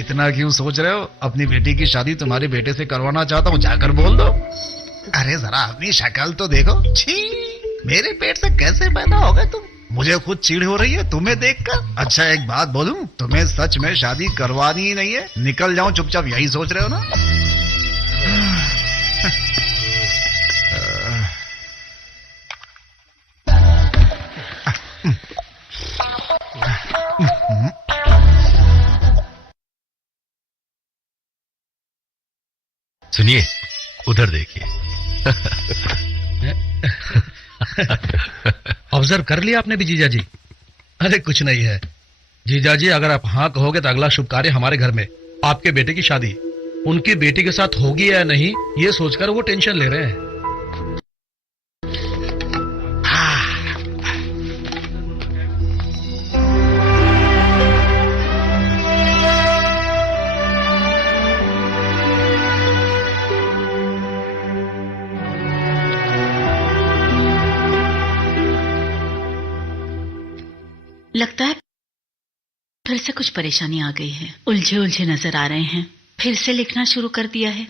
इतना क्यों सोच रहे हो? अपनी बेटी की शादी तुम्हारे बेटे से करवाना चाहता हूँ, जाकर बोल दो। अरे जरा अपनी शक्ल तो देखो। छी, मेरे पेट से कैसे पैदा हो गए तुम? मुझे खुद चिढ़ हो रही है तुम्हें देखकर। अच्छा एक बात बोलूं, तुम्हें सच में शादी करवानी ही नहीं है? निकल जाऊं चुपचाप, यही सोच रहे हो ना? सुनिए, उधर देखिए। ऑब्जर्व कर लिया आपने भी जीजा जी? अरे कुछ नहीं है जीजा जी, अगर आप हाँ कहोगे तो अगला शुभ कार्य हमारे घर में आपके बेटे की शादी उनकी बेटी के साथ होगी या नहीं, ये सोचकर वो टेंशन ले रहे हैं। लगता है फिर से कुछ परेशानी आ गई है। उलझे उलझे नजर आ रहे हैं। फिर से लिखना शुरू कर दिया है।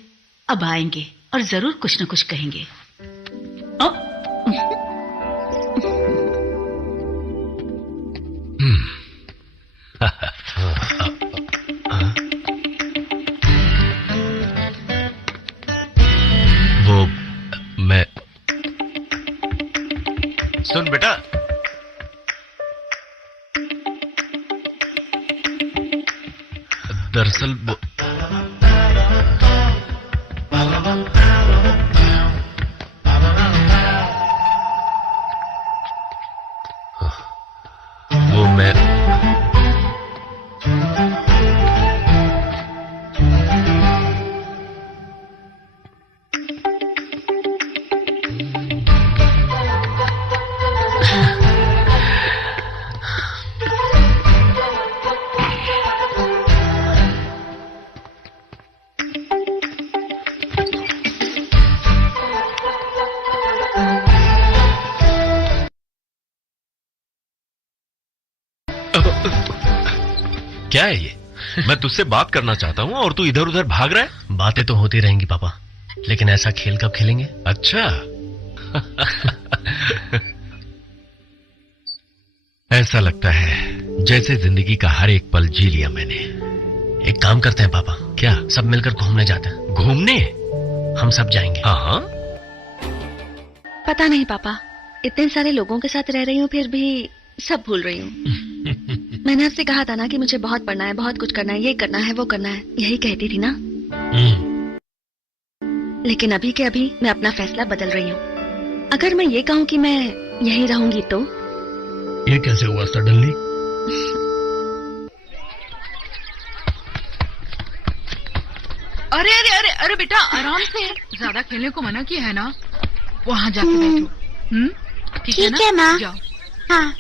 अब आएंगे और जरूर कुछ न कुछ कहेंगे। वो मैं सुन बेटा, दरअसल वो मैं क्या है ये? मैं तुझसे बात करना चाहता हूँ और तू इधर उधर भाग रहा है। बातें तो होती रहेंगी पापा, लेकिन ऐसा खेल कब खेलेंगे? अच्छा। ऐसा लगता है जैसे जिंदगी का हर एक पल जी लिया मैंने। एक काम करते हैं पापा। क्या? सब मिलकर घूमने जाते हैं। घूमने? हम सब जाएंगे। हाँ। पता नहीं पापा, इतने सारे लोगों के साथ रह रही हूँ फिर भी सब भूल रही हूँ। मैंने आपसे कहा था ना कि मुझे बहुत पढ़ना है, बहुत कुछ करना है, ये करना है, वो करना है, यही कहती थी ना। लेकिन अभी के अभी मैं अपना फैसला बदल रही हूँ। अगर मैं ये कहूँ कि मैं यहीं रहूंगी तो? ये कैसे हुआ सडनली? अरे अरे अरे अरे बेटा, आराम से, ज्यादा खेलने को मना किया है ना। वहाँ जाके बैठो। ठीक है ना? जाओ। हाँ।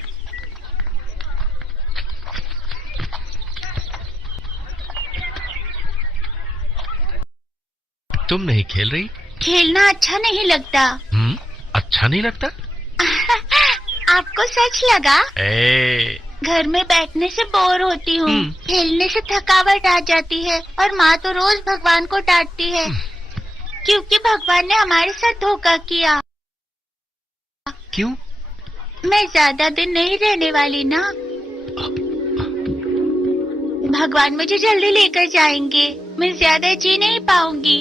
तुम नहीं खेल रही? खेलना अच्छा नहीं लगता। अच्छा नहीं लगता? आपको सच लगा? घर में बैठने से बोर होती हूँ, खेलने से थकावट आ जाती है और माँ तो रोज भगवान को डांटती है क्योंकि भगवान ने हमारे साथ धोखा किया। क्यों? मैं ज्यादा दिन नहीं रहने वाली ना। भगवान मुझे जल्दी लेकर जाएंगे, मैं ज्यादा जी नहीं पाऊंगी।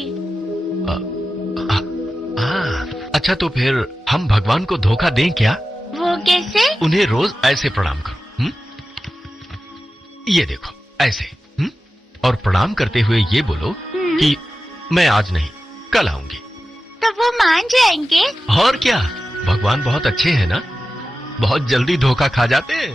अच्छा तो फिर हम भगवान को धोखा दें क्या? वो कैसे? उन्हें रोज ऐसे प्रणाम करो। ये देखो ऐसे। और प्रणाम करते हुए ये बोलो कि मैं आज नहीं कल आऊंगी। तो वो मान जाएंगे? और क्या, भगवान बहुत अच्छे हैं ना, बहुत जल्दी धोखा खा जाते हैं।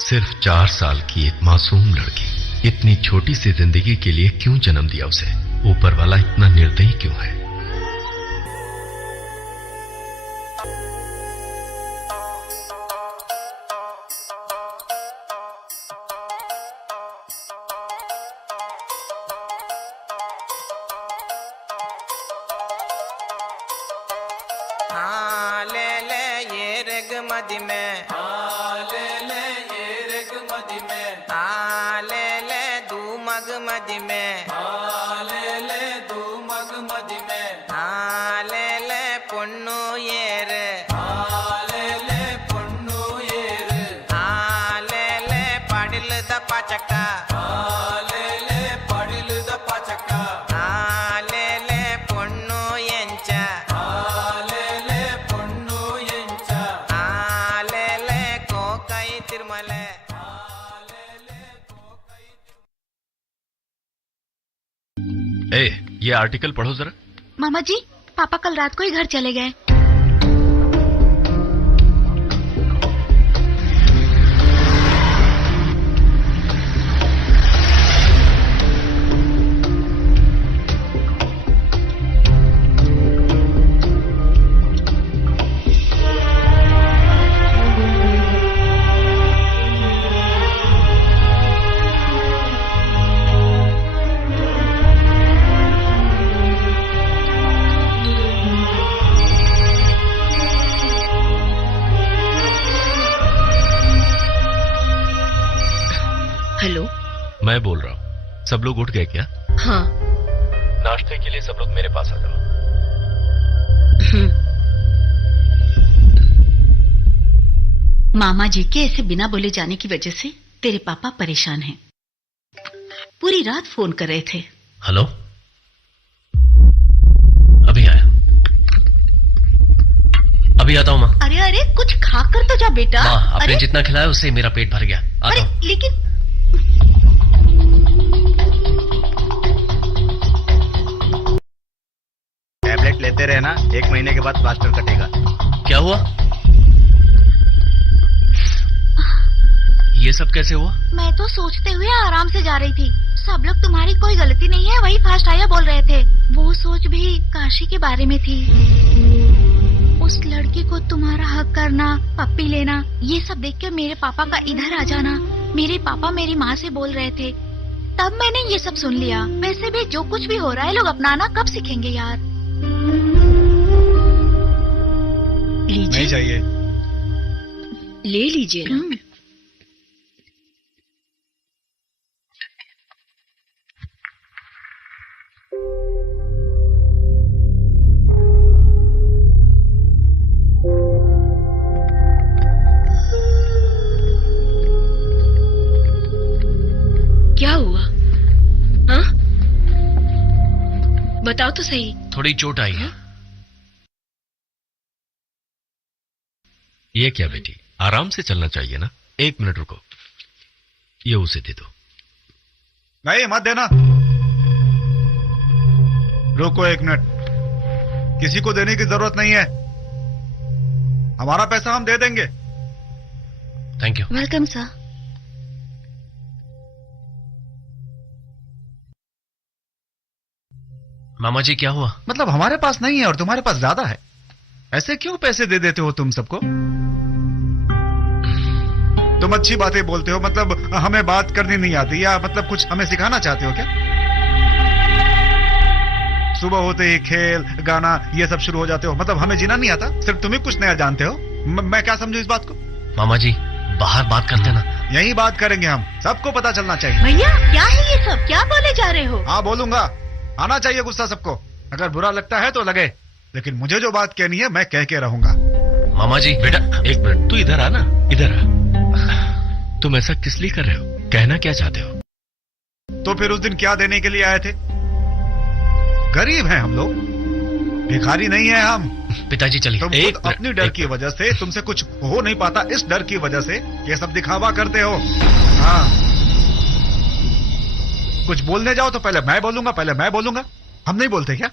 सिर्फ 4 साल की एक मासूम लड़की इतनी छोटी सी जिंदगी के लिए क्यों जन्म दिया उसे? ऊपर वाला इतना निर्दयी क्यों है? ये आर्टिकल पढ़ो जरा। मामा जी, पापा कल रात को ही घर चले गए। मैं बोल रहा हूँ, सब लोग उठ गए क्या? हाँ। नाश्ते के लिए सब लोग मेरे पास आ जाओ। मामा जी के ऐसे बिना बोले जाने की वजह से तेरे पापा परेशान हैं। पूरी रात फोन कर रहे थे। हेलो, अभी आया, अभी आता हूँ माँ। अरे अरे कुछ खा कर तो जा बेटा। माँ, आपने जितना खिलाया उससे मेरा पेट भर गया। आता हूँ। लेकिन टैबलेट लेते रहना, 1 महीने के बाद प्लास्टर कटेगा। क्या हुआ? ये सब कैसे हुआ? मैं तो सोचते हुए आराम से जा रही थी, सब लोग तुम्हारी कोई गलती नहीं है वही फास्ट आया बोल रहे थे। वो सोच भी काशी के बारे में थी। उस लड़की को तुम्हारा हक करना, पप्पी लेना, ये सब देख के मेरे पापा का इधर आ जाना, मेरे पापा मेरी माँ से बोल रहे थे, तब मैंने ये सब सुन लिया। वैसे भी जो कुछ भी हो रहा है लोग अपनाना कब सीखेंगे यार। लीजिए। नहीं चाहिए। ले लीजिए ना। क्या हुआ? हाँ? बताओ तो सही। थोड़ी चोट आई है। ये क्या बेटी, आराम से चलना चाहिए ना। 1 मिनट रुको, ये उसे दे दो। नहीं मत देना। रुको 1 मिनट, किसी को देने की जरूरत नहीं है। हमारा पैसा हम दे देंगे। Thank you. Welcome sir. मामा जी क्या हुआ? मतलब हमारे पास नहीं है और तुम्हारे पास ज्यादा है, ऐसे क्यों पैसे दे देते हो तुम सबको? तुम अच्छी बातें बोलते हो, मतलब हमें बात करनी नहीं आती, या मतलब कुछ हमें सिखाना चाहते हो क्या? सुबह होते ही खेल गाना ये सब शुरू हो जाते हो, मतलब हमें जीना नहीं आता? सिर्फ तुम ही कुछ नया जानते हो। मैं क्या समझू इस बात को? मामा जी बाहर बात करते ना। यही बात करेंगे हम, सबको पता चलना चाहिए। भैया क्या है ये सब, क्या बोले जा रहे हो? हाँ बोलूंगा, आना चाहिए गुस्सा सबको। अगर बुरा लगता है तो लगे, लेकिन मुझे जो बात कहनी है मैं कह के रहूंगा। मामा जी बेटा 1 मिनट, तू इधर आ ना, इधर आ। तुम ऐसा किस लिए कर रहे हो? कहना क्या चाहते हो? तो फिर उस दिन क्या देने के लिए आए थे? गरीब हैं हम लोग, भिखारी नहीं है हम। पिताजी चलिए। तुम खुद अपनी डर की वजह से, तुमसे कुछ हो नहीं पाता इस डर की वजह से ये सब दिखावा करते हो। हाँ, कुछ बोलने जाओ तो पहले मैं बोलूंगा। हम नहीं बोलते क्या?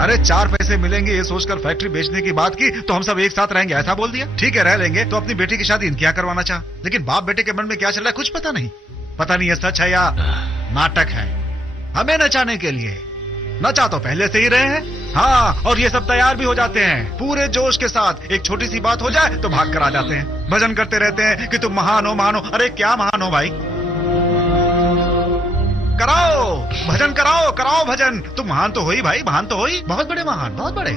अरे 4 पैसे मिलेंगे ये सोचकर फैक्ट्री बेचने की बात की तो हम सब एक साथ रहेंगे, ऐसा बोल दिया। ठीक है रह लेंगे। तो अपनी बेटी की शादी इनके करवाना चाहा, लेकिन बाप बेटे के मन में क्या चल रहा है कुछ पता नहीं है सच है या नाटक है। हमें नचाने के लिए, नचा तो पहले से ही रहे हैं। हाँ, और ये सब तैयार भी हो जाते हैं पूरे जोश के साथ। एक छोटी सी बात हो जाए तो भाग कर आ जाते हैं, भजन करते रहते हैं कि तुम महान हो। अरे क्या महान हो भाई? कराओ भजन, कराओ भजन। तुम महान तो हो ही भाई, महान तो हो ही, बहुत बड़े महान, बहुत बड़े।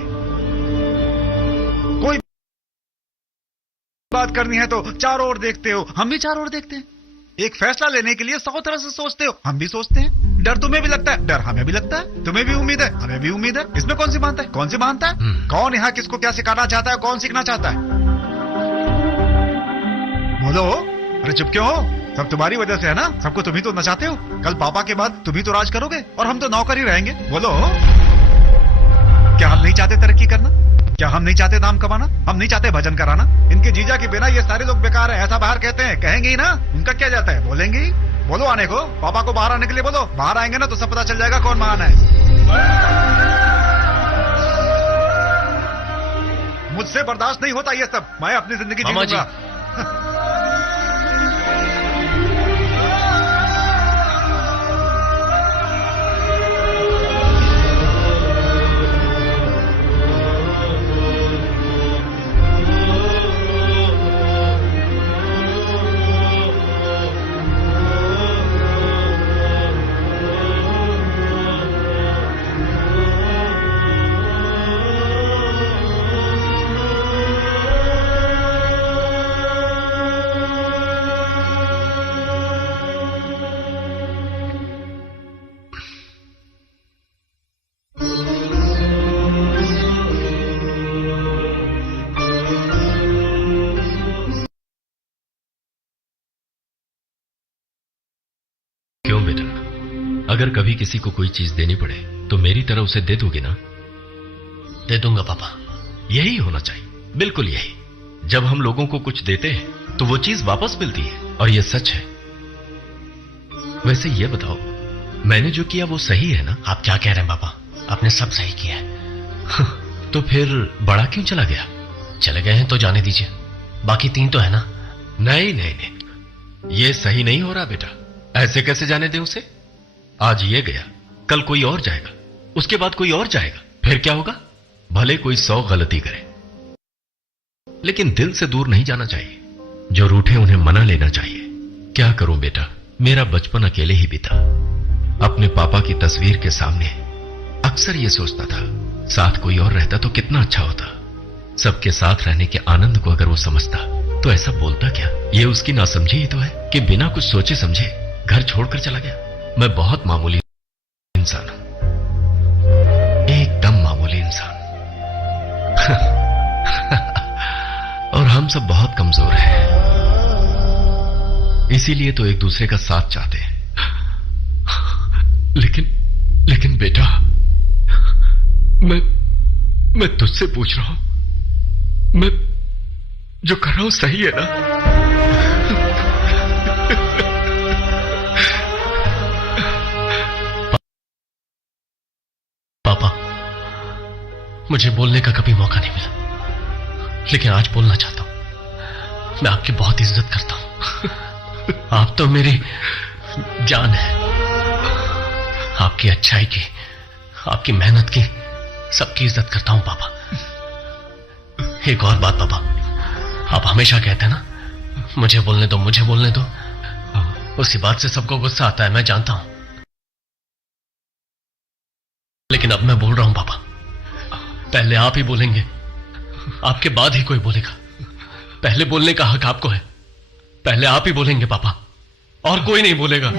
कोई बात करनी है तो चारों ओर देखते हो, हम भी चारों ओर देखते हैं। एक फैसला लेने के लिए 100 तरह से सोचते हो, हम भी सोचते हैं। डर तुम्हें भी लगता है, डर हमें भी लगता है। तुम्हें भी उम्मीद है, हमें भी उम्मीद है। इसमें कौन सी मानता है? कौन यहाँ किसको क्या सिखाना चाहता है, कौन सीखना चाहता है? बोलो। अरे चुप क्यों हो? सब तुम्हारी वजह से है ना, सबको तुम ही तो नचाते हो। कल पापा के बाद तुम ही तो राज करोगे और हम तो नौकर ही रहेंगे। बोलो, क्या हम नहीं चाहते तरक्की करना? क्या हम नहीं चाहते नाम कमाना? हम नहीं चाहते भजन कराना? इनके जीजा के बिना ये सारे लोग बेकार हैं, ऐसा बाहर कहते हैं। कहेंगे ही ना, उनका क्या जाता है? बोलेंगे ही। बोलो आने को, पापा को बाहर आने के लिए बोलो। बाहर आएंगे ना तो सब पता चल जाएगा कौन महान है। मुझसे बर्दाश्त नहीं होता ये सब, मैं अपनी जिंदगी जीऊंगा। अगर कभी किसी को कोई चीज देनी पड़े तो मेरी तरह उसे दे दोगे ना? दे दूंगा पापा। यही होना चाहिए, बिल्कुल यही। जब हम लोगों को कुछ देते हैं तो वो चीज वापस मिलती है, और ये सच है। वैसे ये बताओ, मैंने जो किया वो सही है ना? आप क्या कह रहे हैं पापा? आपने सब सही किया है। तो फिर बड़ा क्यों चला गया? चले गए हैं तो जाने दीजिए, बाकी 3 तो है ना। नहीं नहीं नहीं, ये सही नहीं हो रहा बेटा। ऐसे कैसे जाने दें उसे? आज ये गया, कल कोई और जाएगा, उसके बाद कोई और जाएगा, फिर क्या होगा? भले कोई 100 गलती करे, लेकिन दिल से दूर नहीं जाना चाहिए। जो रूठे उन्हें मना लेना चाहिए। क्या करूं बेटा, मेरा बचपन अकेले ही बीता। अपने पापा की तस्वीर के सामने अक्सर ये सोचता था, साथ कोई और रहता तो कितना अच्छा होता। सबके साथ रहने के आनंद को अगर वो समझता तो ऐसा बोलता क्या? ये उसकी नासमझी ही तो है कि बिना कुछ सोचे समझे घर छोड़कर चला गया। मैं बहुत मामूली इंसान हूं, एकदम मामूली इंसान। और हम सब बहुत कमजोर हैं, इसीलिए तो एक दूसरे का साथ चाहते हैं। लेकिन बेटा, मैं तुझसे पूछ रहा हूं, मैं जो कर रहा हूं सही है ना? पापा, मुझे बोलने का कभी मौका नहीं मिला, लेकिन आज बोलना चाहता हूं। मैं आपकी बहुत इज्जत करता हूं। आप तो मेरी जान है। आपकी अच्छाई की, आपकी मेहनत की, सबकी इज्जत करता हूं पापा। एक और बात पापा, आप हमेशा कहते हैं ना, मुझे बोलने दो, मुझे बोलने दो। उसी बात से सबको गुस्सा आता है, मैं जानता हूं, लेकिन अब मैं बोल रहा हूं पापा। पहले आप ही बोलेंगे, आपके बाद ही कोई बोलेगा। पहले बोलने का हक आपको है, पहले आप ही बोलेंगे पापा, और कोई नहीं बोलेगा।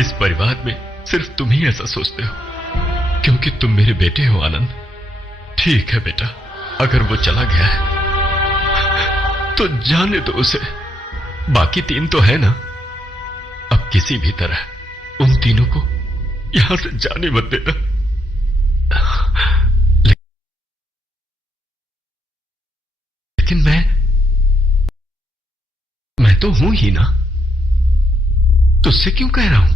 इस परिवार में सिर्फ तुम ही ऐसा सोचते हो, क्योंकि तुम मेरे बेटे हो आनंद। ठीक है बेटा, अगर वो चला गया है तो जाने दो उसे, बाकी तीन तो है ना। अब किसी भी तरह उन तीनों को यहां से जाने मत देना। लेकिन मैं तो हूं ही ना, तुझसे क्यों कह रहा हूं?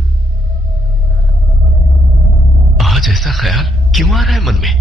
आज ऐसा ख्याल क्यों आ रहा है मन में?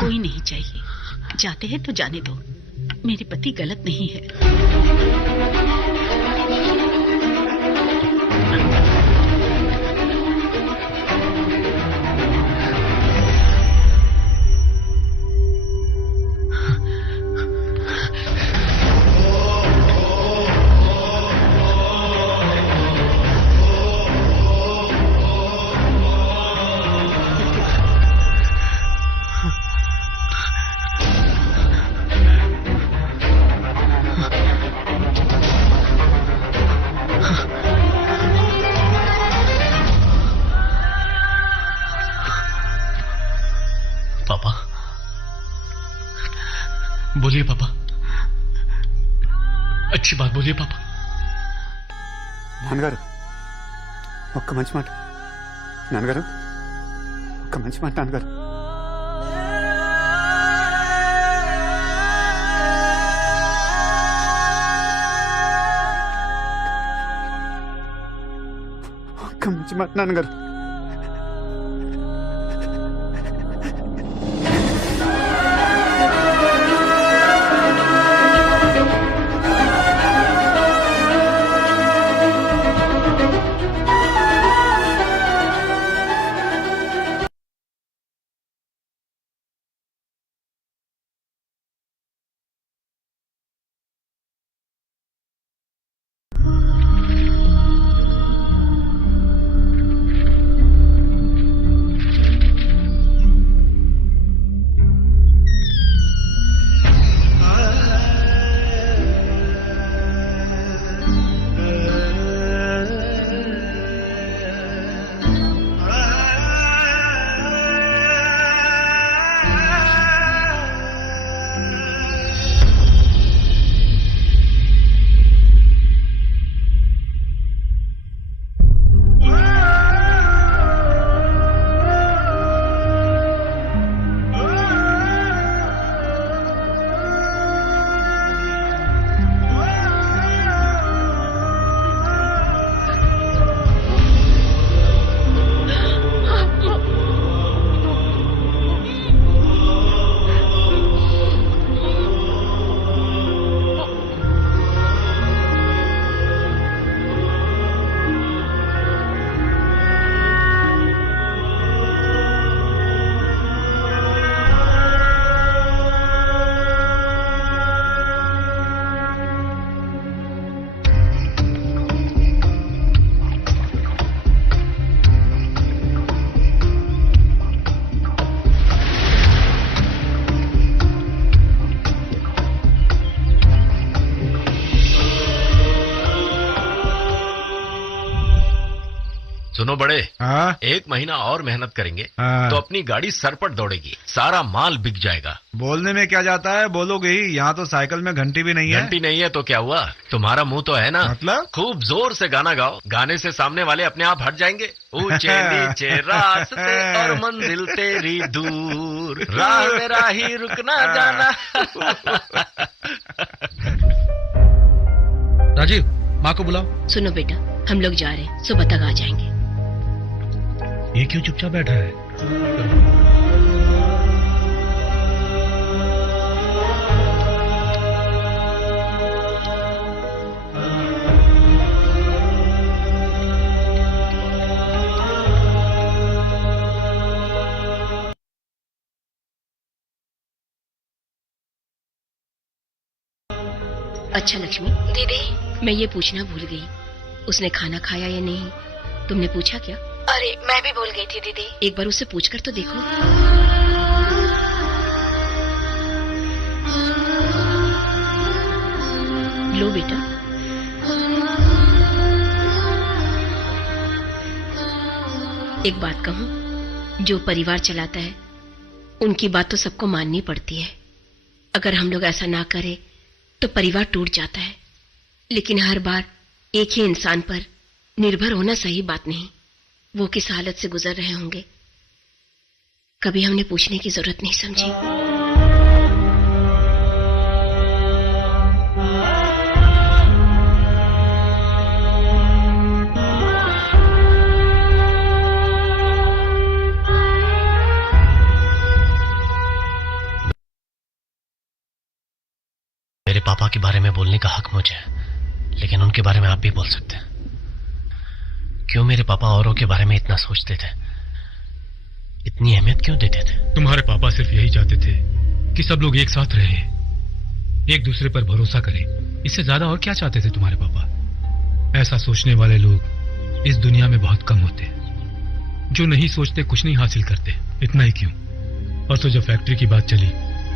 कोई नहीं चाहिए, जाते हैं तो जाने दो। मेरे पति गलत नहीं है। बोलिए पापा, अच्छी बात बोलिए पापा। నాన్నగారు ఒక్క మంచి మాట నాన్నగారు, ఒక్క మంచి మాట నాన్నగారు. ఒక్క మంచి మాట నాన్నగారు. सुनो बड़े, हाँ? 1 महीना और मेहनत करेंगे हाँ। तो अपनी गाड़ी सरपट दौड़ेगी, सारा माल बिक जाएगा। बोलने में क्या जाता है, बोलोगे ही। यहाँ तो साइकिल में घंटी भी नहीं है। घंटी नहीं है तो क्या हुआ, तुम्हारा मुंह तो है ना। मतलब खूब जोर से गाना गाओ, गाने से सामने वाले अपने आप हट जाएंगे। ऊंचे नीचे रास्ते और मंजिल तेरी दूर, राह में राही रुकना जाना। राजीव, माँ को बुलाओ। सुनो बेटा, हम लोग जा रहे हैं, सुबह तक आ जाएंगे। ये क्यों चुपचाप बैठा है? अच्छा लक्ष्मी दीदी, मैं ये पूछना भूल गई, उसने खाना खाया या नहीं? तुमने पूछा क्या? अरे मैं भी भूल गई थी दीदी। एक बार उससे पूछकर तो देखो। लो बेटा। एक बात कहूं, जो परिवार चलाता है उनकी बात तो सबको माननी पड़ती है। अगर हम लोग ऐसा ना करें तो परिवार टूट जाता है। लेकिन हर बार एक ही इंसान पर निर्भर होना सही बात नहीं। वो किस हालत से गुजर रहे होंगे, कभी हमने पूछने की जरूरत नहीं समझी। मेरे पापा के बारे में बोलने का हक मुझे है, लेकिन उनके बारे में आप भी बोल सकते हैं। क्यों मेरे पापा औरों के बारे में इतना सोचते थे, इतनी अहमियत क्यों देते थे? तुम्हारे पापा सिर्फ यही चाहते थे कि सब लोग एक साथ रहे, एक दूसरे पर भरोसा करें। इससे ज्यादा और क्या चाहते थे तुम्हारे पापा? ऐसा सोचने वाले लोग इस दुनिया में बहुत कम होते हैं। जो नहीं सोचते कुछ नहीं हासिल करते। इतना ही क्यों, परसों जब फैक्ट्री की बात चली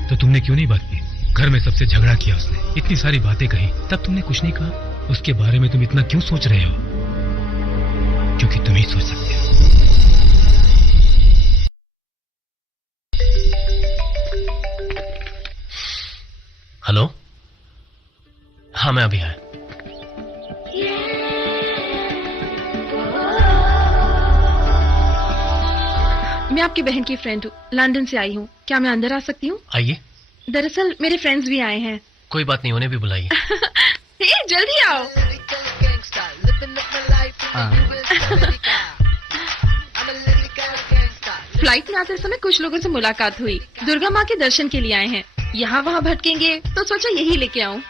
तो तुमने क्यों नहीं बात की? घर में सबसे झगड़ा किया उसने, इतनी सारी बातें कही, तब तुमने कुछ नहीं कहा। उसके बारे में तुम इतना क्यों सोच रहे हो? क्योंकि तुम ही सोच सकते हो। हेलो, हाँ मैं अभी आया। मैं आपकी बहन की फ्रेंड हूँ, लंदन से आई हूँ। क्या मैं अंदर आ सकती हूँ? आइए। दरअसल मेरे फ्रेंड्स भी आए हैं। कोई बात नहीं, उन्हें भी बुलाइए। जल्दी आओ। फ्लाइट में आते समय कुछ लोगों से मुलाकात हुई। दुर्गा माँ के दर्शन के लिए आए हैं। यहाँ वहाँ भटकेंगे तो सोचा यही लेके आऊँ।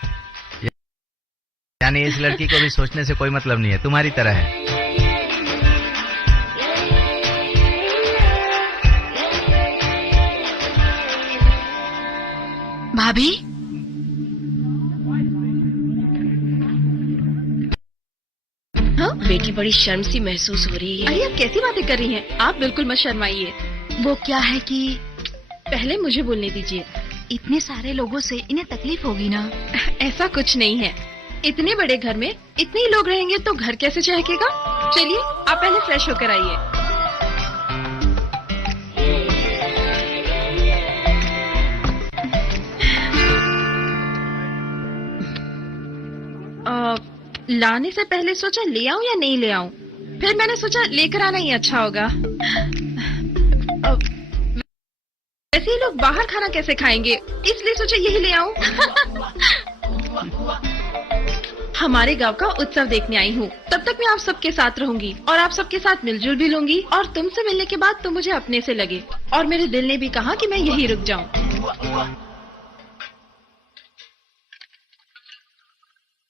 यानी इस लड़की को भी सोचने से कोई मतलब नहीं है, तुम्हारी तरह है। भाभी, हाँ? बेटी बड़ी शर्म सी महसूस हो रही है। अरे आप कैसी बातें कर रही हैं? आप बिल्कुल मत शर्माइए। वो क्या है कि पहले मुझे बोलने दीजिए। इतने सारे लोगों से इन्हें तकलीफ होगी ना? ऐसा कुछ नहीं है। इतने बड़े घर में इतने ही लोग रहेंगे तो घर कैसे चहकेगा? चलिए आप पहले फ्रेश होकर आइए। लाने से पहले सोचा ले आऊं या नहीं ले आऊं, फिर मैंने सोचा लेकर आना ही अच्छा होगा। वैसे ही लोग बाहर खाना कैसे खाएंगे, इसलिए सोचा यही ले आऊं। हमारे गांव का उत्सव देखने आई हूँ। तब तक मैं आप सबके साथ रहूंगी और आप सबके साथ मिलजुल भी लूंगी। और तुमसे मिलने के बाद तो मुझे अपने से लगे और मेरे दिल ने भी कहा कि मैं यही रुक जाऊं।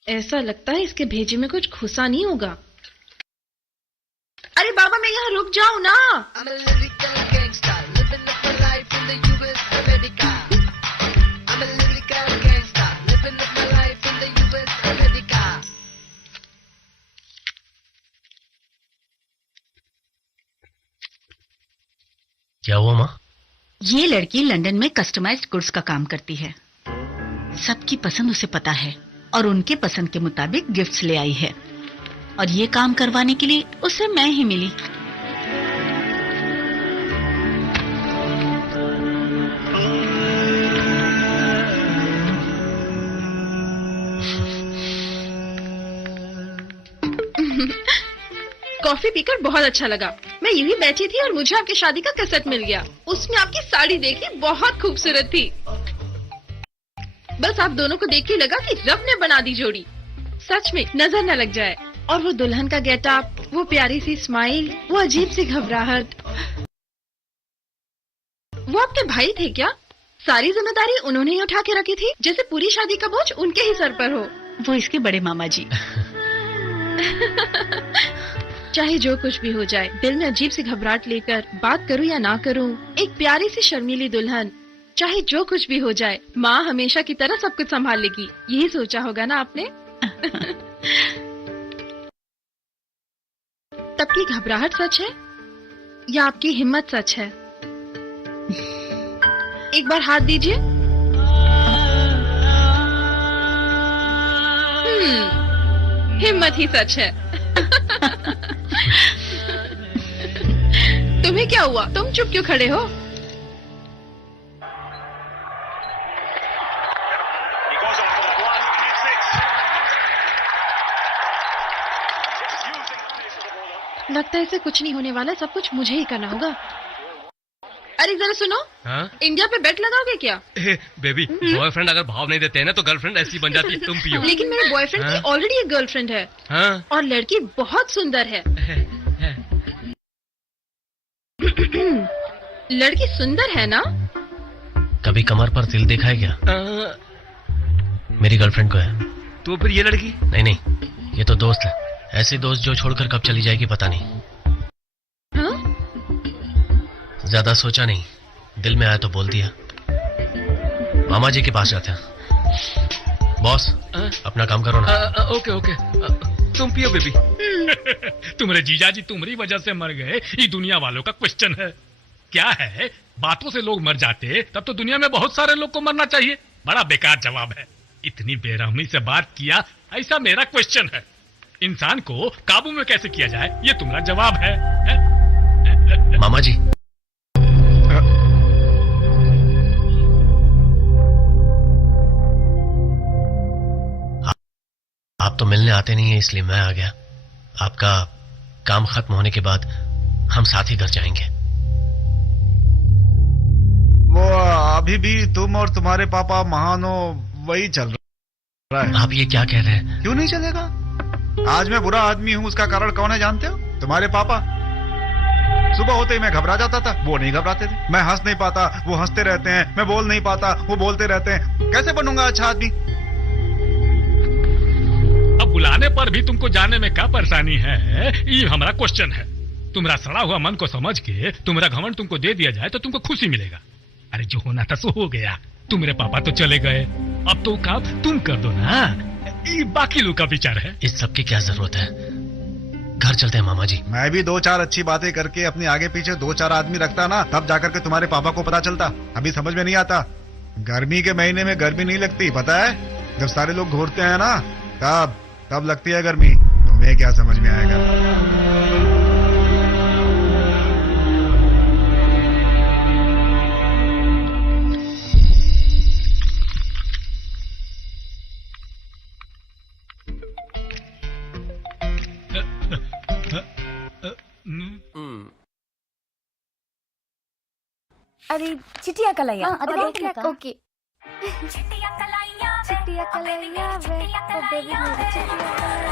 ऐसा लगता है इसके भेजे में कुछ घुसा नहीं होगा। अरे बाबा मैं यहाँ रुक जाऊं ना। क्या हुआ माँ? ये लड़की लंदन में कस्टमाइज्ड गुड्स का काम करती है। सबकी पसंद उसे पता है और उनके पसंद के मुताबिक गिफ्ट्स ले आई है। और ये काम करवाने के लिए उसे मैं ही मिली। कॉफी पीकर बहुत अच्छा लगा। मैं यूं बैठी थी और मुझे आपकी शादी का कैसेट मिल गया। उसमें आपकी साड़ी देखी, बहुत खूबसूरत थी। बस आप दोनों को देख के लगा कि रब ने बना दी जोड़ी। सच में नजर न लग जाए। और वो दुल्हन का गेटअप, वो प्यारी सी स्माइल, वो अजीब सी घबराहट। वो आपके भाई थे क्या? सारी जिम्मेदारी उन्होंने ही उठा के रखी थी, जैसे पूरी शादी का बोझ उनके ही सर पर हो। वो इसके बड़े मामा जी। चाहे जो कुछ भी हो जाए, दिल में अजीब सी घबराहट लेकर बात करूं या ना करूं, एक प्यारी सी शर्मीली दुल्हन, चाहे जो कुछ भी हो जाए, माँ हमेशा की तरह सब कुछ संभाल लेगी। यही सोचा होगा ना आपने? तब की घबराहट सच है या आपकी हिम्मत सच है? एक बार हाथ दीजिए। हिम्मत ही सच है। तुम्हें क्या हुआ? तुम चुप क्यों खड़े हो? लगता है इसे कुछ नहीं होने वाला, सब कुछ मुझे ही करना होगा। अरे जरा सुनो। हाँ? इंडिया पे बेट लगाओगे क्या? बेबी, बॉयफ्रेंड अगर भाव नहीं देते हैं ना तो गर्लफ्रेंड ऐसी बन जाती है। तुम पियो। लेकिन मेरे बॉयफ्रेंड की ऑलरेडी एक गर्लफ्रेंड है। हाँ? और लड़की बहुत सुंदर है। लड़की सुंदर है ना? कभी कमर पर तिल देखा है क्या? मेरी गर्लफ्रेंड को है। तो फिर ये लड़की? नहीं, ये तो दोस्त है। ऐसी दोस्त जो छोड़कर कब चली जाएगी पता नहीं। हाँ? ज्यादा सोचा नहीं, दिल में आया तो बोल दिया। मामा जी के पास जाते हैं। बॉस, अपना काम करो ना। ओके। तुम पियो बेबी। तुम्हारे जीजाजी तुम्हारी वजह से मर गए, ये दुनिया वालों का क्वेश्चन है। क्या है, बातों से लोग मर जाते तब तो दुनिया में बहुत सारे लोग को मरना चाहिए। बड़ा बेकार जवाब है। इतनी बेरहमी से बात किया, ऐसा मेरा क्वेश्चन है। इंसान को काबू में कैसे किया जाए, ये तुम्हारा जवाब है? मामा जी, आप तो मिलने आते नहीं है, इसलिए मैं आ गया। आपका काम खत्म होने के बाद हम साथ ही घर जाएंगे। वो अभी भी तुम और तुम्हारे पापा महान हो, वही चल रहा है। आप ये क्या कह रहे हैं? क्यों नहीं चलेगा? आज मैं बुरा आदमी हूँ, उसका कारण कौन है जानते हो? तुम्हारे पापा। सुबह होते ही मैं घबरा जाता था, वो नहीं घबराते थे। मैं हंस नहीं पाता, वो हंसते रहते हैं। मैं बोल नहीं पाता, वो बोलते रहते हैं। कैसे बनूंगा अच्छा आदमी? अब बुलाने पर भी तुमको जाने में क्या परेशानी है, ये हमारा क्वेश्चन है। तुम्हारा सड़ा हुआ मन को समझ के तुम्हारा घमंड तुमको दे दिया जाए तो तुमको खुशी मिलेगा। अरे जो होना था सो हो गया। तुम्हारे पापा तो चले गए, अब तो काम तुम कर दो ना। ये बाकी लोग का विचार है। इस सब की क्या जरूरत है? घर चलते हैं मामा जी। मैं भी 2-4 अच्छी बातें करके अपने आगे पीछे 2-4 आदमी रखता ना, तब जाकर के तुम्हारे पापा को पता चलता। अभी समझ में नहीं आता। गर्मी के महीने में गर्मी नहीं लगती, पता है? जब सारे लोग घूरते हैं ना, तब लगती है गर्मी। तुम्हें क्या समझ में आएगा? अरे चिटिया कलाइया। ओके। चिटिया कलाइया वे, ओ बेबी मेरी चिटिया कलाइया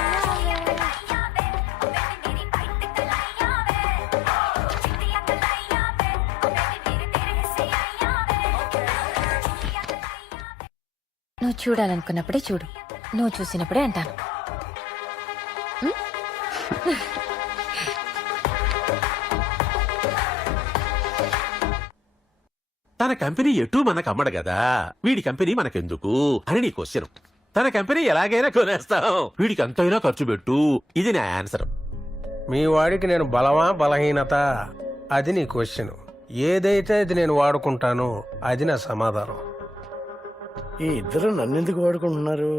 वे। నువ్వు చూడాలనుకున్నప్పుడే చూడు, నువ్వు చూసినప్పుడే అంటాను. తన కంపెనీ ఎటు మనకు అమ్మడు కదా, వీడి కంపెనీ మనకెందుకు అని నీ క్వశ్చన్. తన కంపెనీ ఎలాగైనా కొనేస్తాం, వీడికి ఎంతైనా ఖర్చు పెట్టు. ఇది నా ఆన్సర్. మీ వాడికి నేను బలమా బలహీనత అది నీ క్వశ్చన్. ఏదైతే అది నేను వాడుకుంటానో అది నా సమాధానం. ఈ ఇద్దరు నన్నెందుకు వాడుకుంటున్నారు?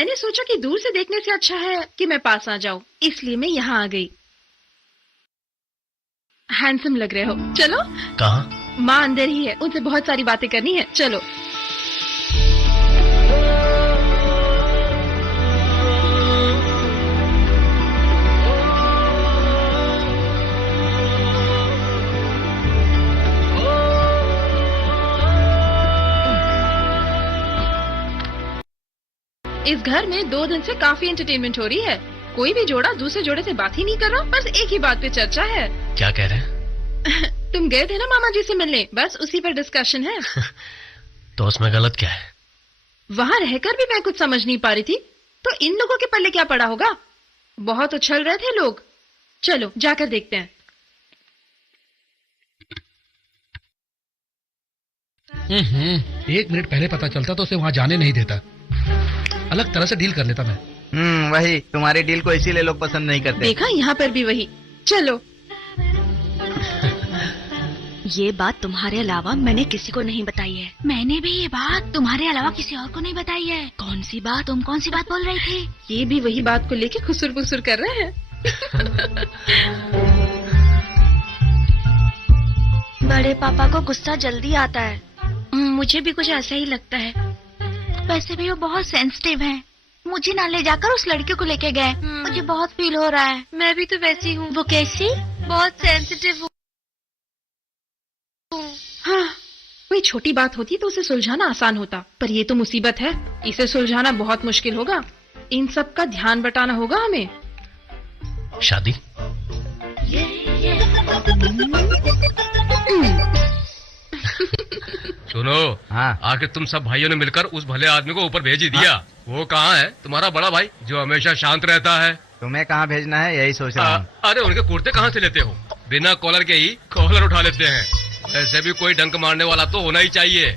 मैंने सोचा कि दूर से देखने से अच्छा है कि मैं पास आ जाऊं, इसलिए मैं यहाँ आ गई। हैंडसम लग रहे हो। चलो। कहाँ? माँ अंदर ही है, उनसे बहुत सारी बातें करनी है। चलो। इस घर में 2 दिन से काफी एंटरटेनमेंट हो रही है। कोई भी जोड़ा दूसरे जोड़े से बात ही नहीं कर रहा, बस एक ही बात पे चर्चा है। क्या कह रहे हैं? तुम गए थे ना मामा जी से मिलने, बस उसी पर डिस्कशन है। तो उसमें गलत क्या है? वहाँ रहकर भी मैं कुछ समझ नहीं पा रही थी, तो इन लोगों के पल्ले क्या पड़ा होगा। बहुत उछल रहे थे लोग। चलो जाकर देखते हैं। एक मिनट पहले पता चलता तो उसे वहाँ जाने नहीं देता, अलग तरह से डील कर लेता मैं। वही तुम्हारी डील को इसीलिए लोग पसंद नहीं करते। देखा, यहाँ पर भी वही। चलो। ये बात तुम्हारे अलावा मैंने किसी को नहीं बताई है। मैंने भी ये बात तुम्हारे अलावा किसी और को नहीं बताई है। कौन सी बात? तुम कौन सी बात बोल रही थी? ये भी वही बात को लेके खुसुर फुसुर कर रहे हैं। बड़े पापा को गुस्सा जल्दी आता है। मुझे भी कुछ ऐसा ही लगता है। वैसे भी वो बहुत सेंसिटिव है। मुझे ना ले जाकर उस लड़के को लेके गए। मुझे बहुत फील हो रहा है। मैं भी तो वैसी हूँ। वो कैसी? बहुत सेंसिटिव हूँ। हाँ, कोई छोटी बात होती तो उसे सुलझाना आसान होता, पर ये तो मुसीबत है। इसे सुलझाना बहुत मुश्किल होगा। इन सब का ध्यान बटाना होगा हमें। शादी? सुनो, हाँ, आखिर तुम सब भाइयों ने मिलकर उस भले आदमी को ऊपर भेज ही दिया। हाँ। वो कहाँ है तुम्हारा बड़ा भाई जो हमेशा शांत रहता है? तुम्हें कहाँ भेजना है यही सोच रहा हूँ। अरे उनके कुर्ते कहाँ से लेते हो? बिना कॉलर के ही कॉलर उठा लेते हैं। वैसे भी कोई डंक मारने वाला तो होना ही चाहिए,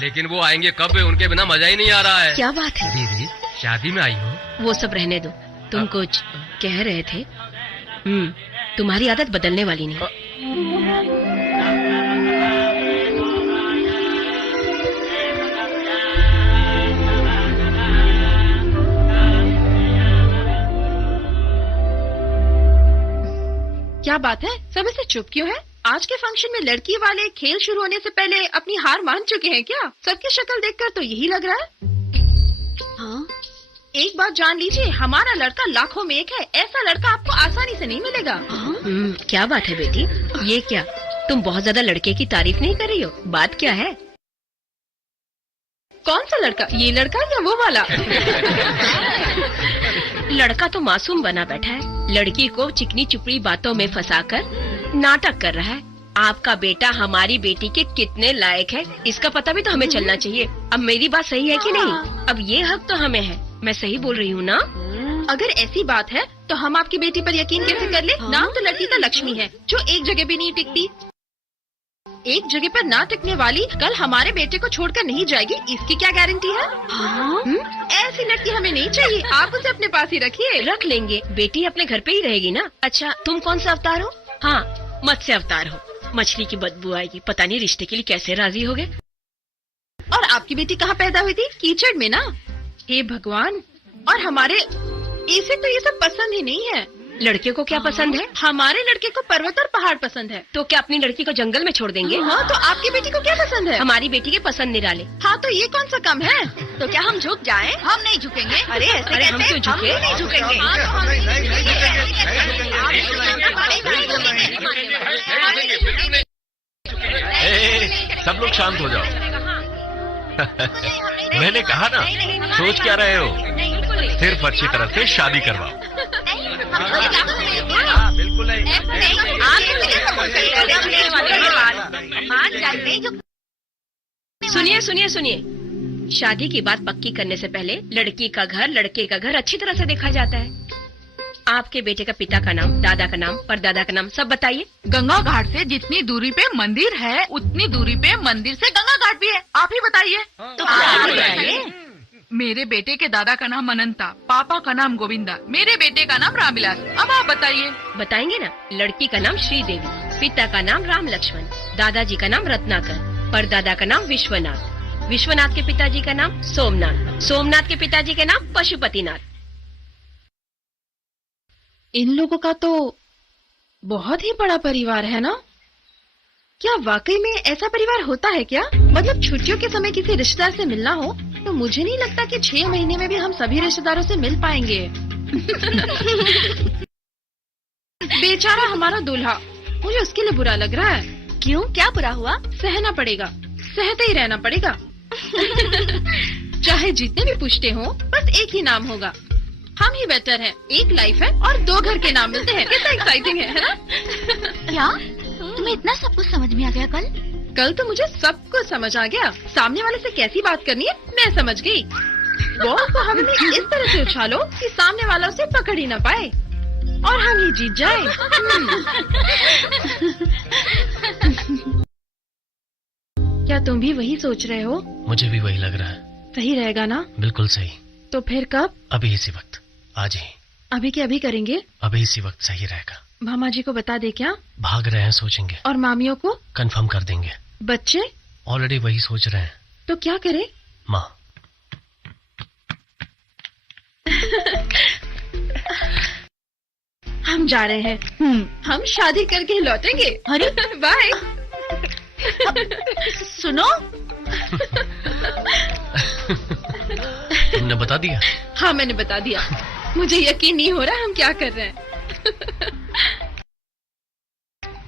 लेकिन वो आएंगे कब? उनके बिना मजा ही नहीं आ रहा है। क्या बात है? दीदी शादी में आई हो? वो सब रहने दो, तुम कुछ कह रहे थे। तुम्हारी आदत बदलने वाली नहीं। क्या बात है, सब ऐसे चुप क्यों है? आज के फंक्शन में लड़की वाले खेल शुरू होने से पहले अपनी हार मान चुके हैं क्या? सबकी शक्ल देखकर तो यही लग रहा है। हाँ? एक बात जान लीजिए, हमारा लड़का लाखों में एक है। ऐसा लड़का आपको आसानी से नहीं मिलेगा। क्या बात है बेटी? ये क्या, तुम बहुत ज्यादा लड़के की तारीफ नहीं कर रही हो? बात क्या है? कौन सा लड़का? ये लड़का या वो वाला? लड़का तो मासूम बना बैठा है, लड़की को चिकनी चुपड़ी बातों में फंसाकर नाटक कर रहा है। आपका बेटा हमारी बेटी के कितने लायक है, इसका पता भी तो हमें चलना चाहिए। अब मेरी बात सही है कि नहीं? अब ये हक तो हमें है। मैं सही बोल रही हूँ ना? अगर ऐसी बात है तो हम आपकी बेटी पर यकीन कैसे कर ले? नाम तो लड़की का लक्ष्मी है, जो एक जगह भी नहीं टिकती। एक जगह पर ना टिकने वाली कल हमारे बेटे को छोड़कर नहीं जाएगी, इसकी क्या गारंटी है? ऐसी लड़की हमें नहीं चाहिए। आप उसे अपने पास ही रखिए। रख लेंगे, बेटी अपने घर पे ही रहेगी ना। अच्छा, तुम कौन सा अवतार हो? हाँ, मत्स्य अवतार हो। मछली की बदबू आएगी, पता नहीं रिश्ते के लिए कैसे राजी हो गए। और आपकी बेटी कहाँ पैदा हुई थी? कीचड़ में ना। हे भगवान, और हमारे इसे तो ये सब पसंद ही नहीं है। लड़के को क्या पसंद है? हमारे लड़के को पर्वत और पहाड़ पसंद है। तो क्या अपनी लड़की को जंगल में छोड़ देंगे? हाँ, तो आपकी बेटी को क्या पसंद है? हमारी बेटी के पसंद निराले। हाँ, तो ये कौन सा कम है? तो क्या हम झुक जाएं? हम नहीं झुकेंगे। अरे ऐसे कैसे? हम क्यों झुके? हम नहीं झुकेंगे। सब लोग शांत हो जाओ। मैंने कहा ना, सोच क्या रहे हो? सिर्फ अच्छी तरह से शादी करवाओ। बिल्कुल सुनिए सुनिए सुनिए, शादी की बात पक्की करने से पहले लड़की का घर, लड़के का घर अच्छी तरह से देखा जाता है। आपके बेटे का पिता का नाम, दादा का नाम, परदादा का नाम सब बताइए। गंगा घाट से जितनी दूरी पे मंदिर है, उतनी दूरी पे मंदिर से गंगा घाट भी है। आप ही बताइए। तो आप बताइए। मेरे बेटे के दादा का नाम अनंता, पापा का नाम गोविंदा, मेरे बेटे का नाम रामविलास। अब आप बताइए। बताएंगे ना। लड़की का नाम श्रीदेवी, पिता का नाम राम लक्ष्मण, दादाजी का नाम रत्नाकर, परदादा का नाम विश्वनाथ, विश्वनाथ के पिताजी का नाम सोमनाथ, सोमनाथ के पिताजी का नाम पशुपतिनाथ। इन लोगों का तो बहुत ही बड़ा परिवार है ना? क्या वाकई में ऐसा परिवार होता है क्या? मतलब छुट्टियों के समय किसी रिश्तेदार से मिलना हो तो मुझे नहीं लगता कि 6 महीने में भी हम सभी रिश्तेदारों से मिल पाएंगे। बेचारा हमारा दूल्हा, मुझे उसके लिए बुरा लग रहा है। क्यों, क्या बुरा हुआ? सहना पड़ेगा, सहते ही रहना पड़ेगा। चाहे जितने भी पूछते हो, बस एक ही नाम होगा। हम ही बेटर हैं, एक लाइफ है और 2 घर के नाम मिलते हैं। कितना एक्साइटिंग है ना? क्या तुम्हें इतना सब कुछ समझ में आ गया? कल तो मुझे सब कुछ समझ आ गया। सामने वाले से कैसी बात करनी है मैं समझ गई। बॉल को हवा में इस तरह से उछालो कि सामने वाला उसे पकड़ ही न पाए और हम ही जीत जाए। क्या तुम भी वही सोच रहे हो? मुझे भी वही लग रहा है। सही रहेगा ना? बिल्कुल सही। तो फिर कब? अभी इसी वक्त, आज ही। अभी के अभी करेंगे? अभी इसी वक्त सही रहेगा। मामा जी को बता दे क्या? भाग रहे हैं, सोचेंगे। और मामियों को? कंफर्म कर देंगे। बच्चे? ऑलरेडी वही सोच रहे हैं। तो क्या करें? माँ। हम जा रहे हैं। हम शादी करके ही लौटेंगे। अरे बाय। सुनो। तुमने बता दिया? हाँ मैंने बता दिया। मुझे यकीन नहीं हो रहा हम क्या कर रहे हैं।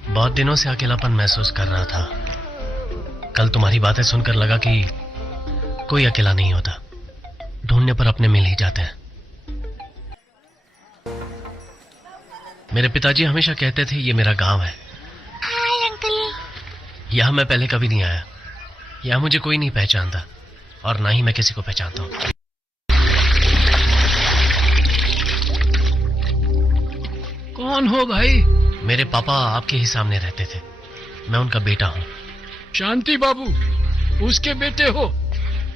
बहुत दिनों से अकेलापन महसूस कर रहा था। कल तुम्हारी बातें सुनकर लगा कि कोई अकेला नहीं होता, ढूंढने पर अपने मिल ही जाते हैं। मेरे पिताजी हमेशा कहते थे ये मेरा गांव है। Hi uncle. यहां मैं पहले कभी नहीं आया। यहां मुझे कोई नहीं पहचानता और ना ही मैं किसी को पहचानता हूं। कौन हो भाई? मेरे पापा आपके ही सामने रहते थे। मैं उनका बेटा हूँ। शांति बाबू, उसके बेटे हो?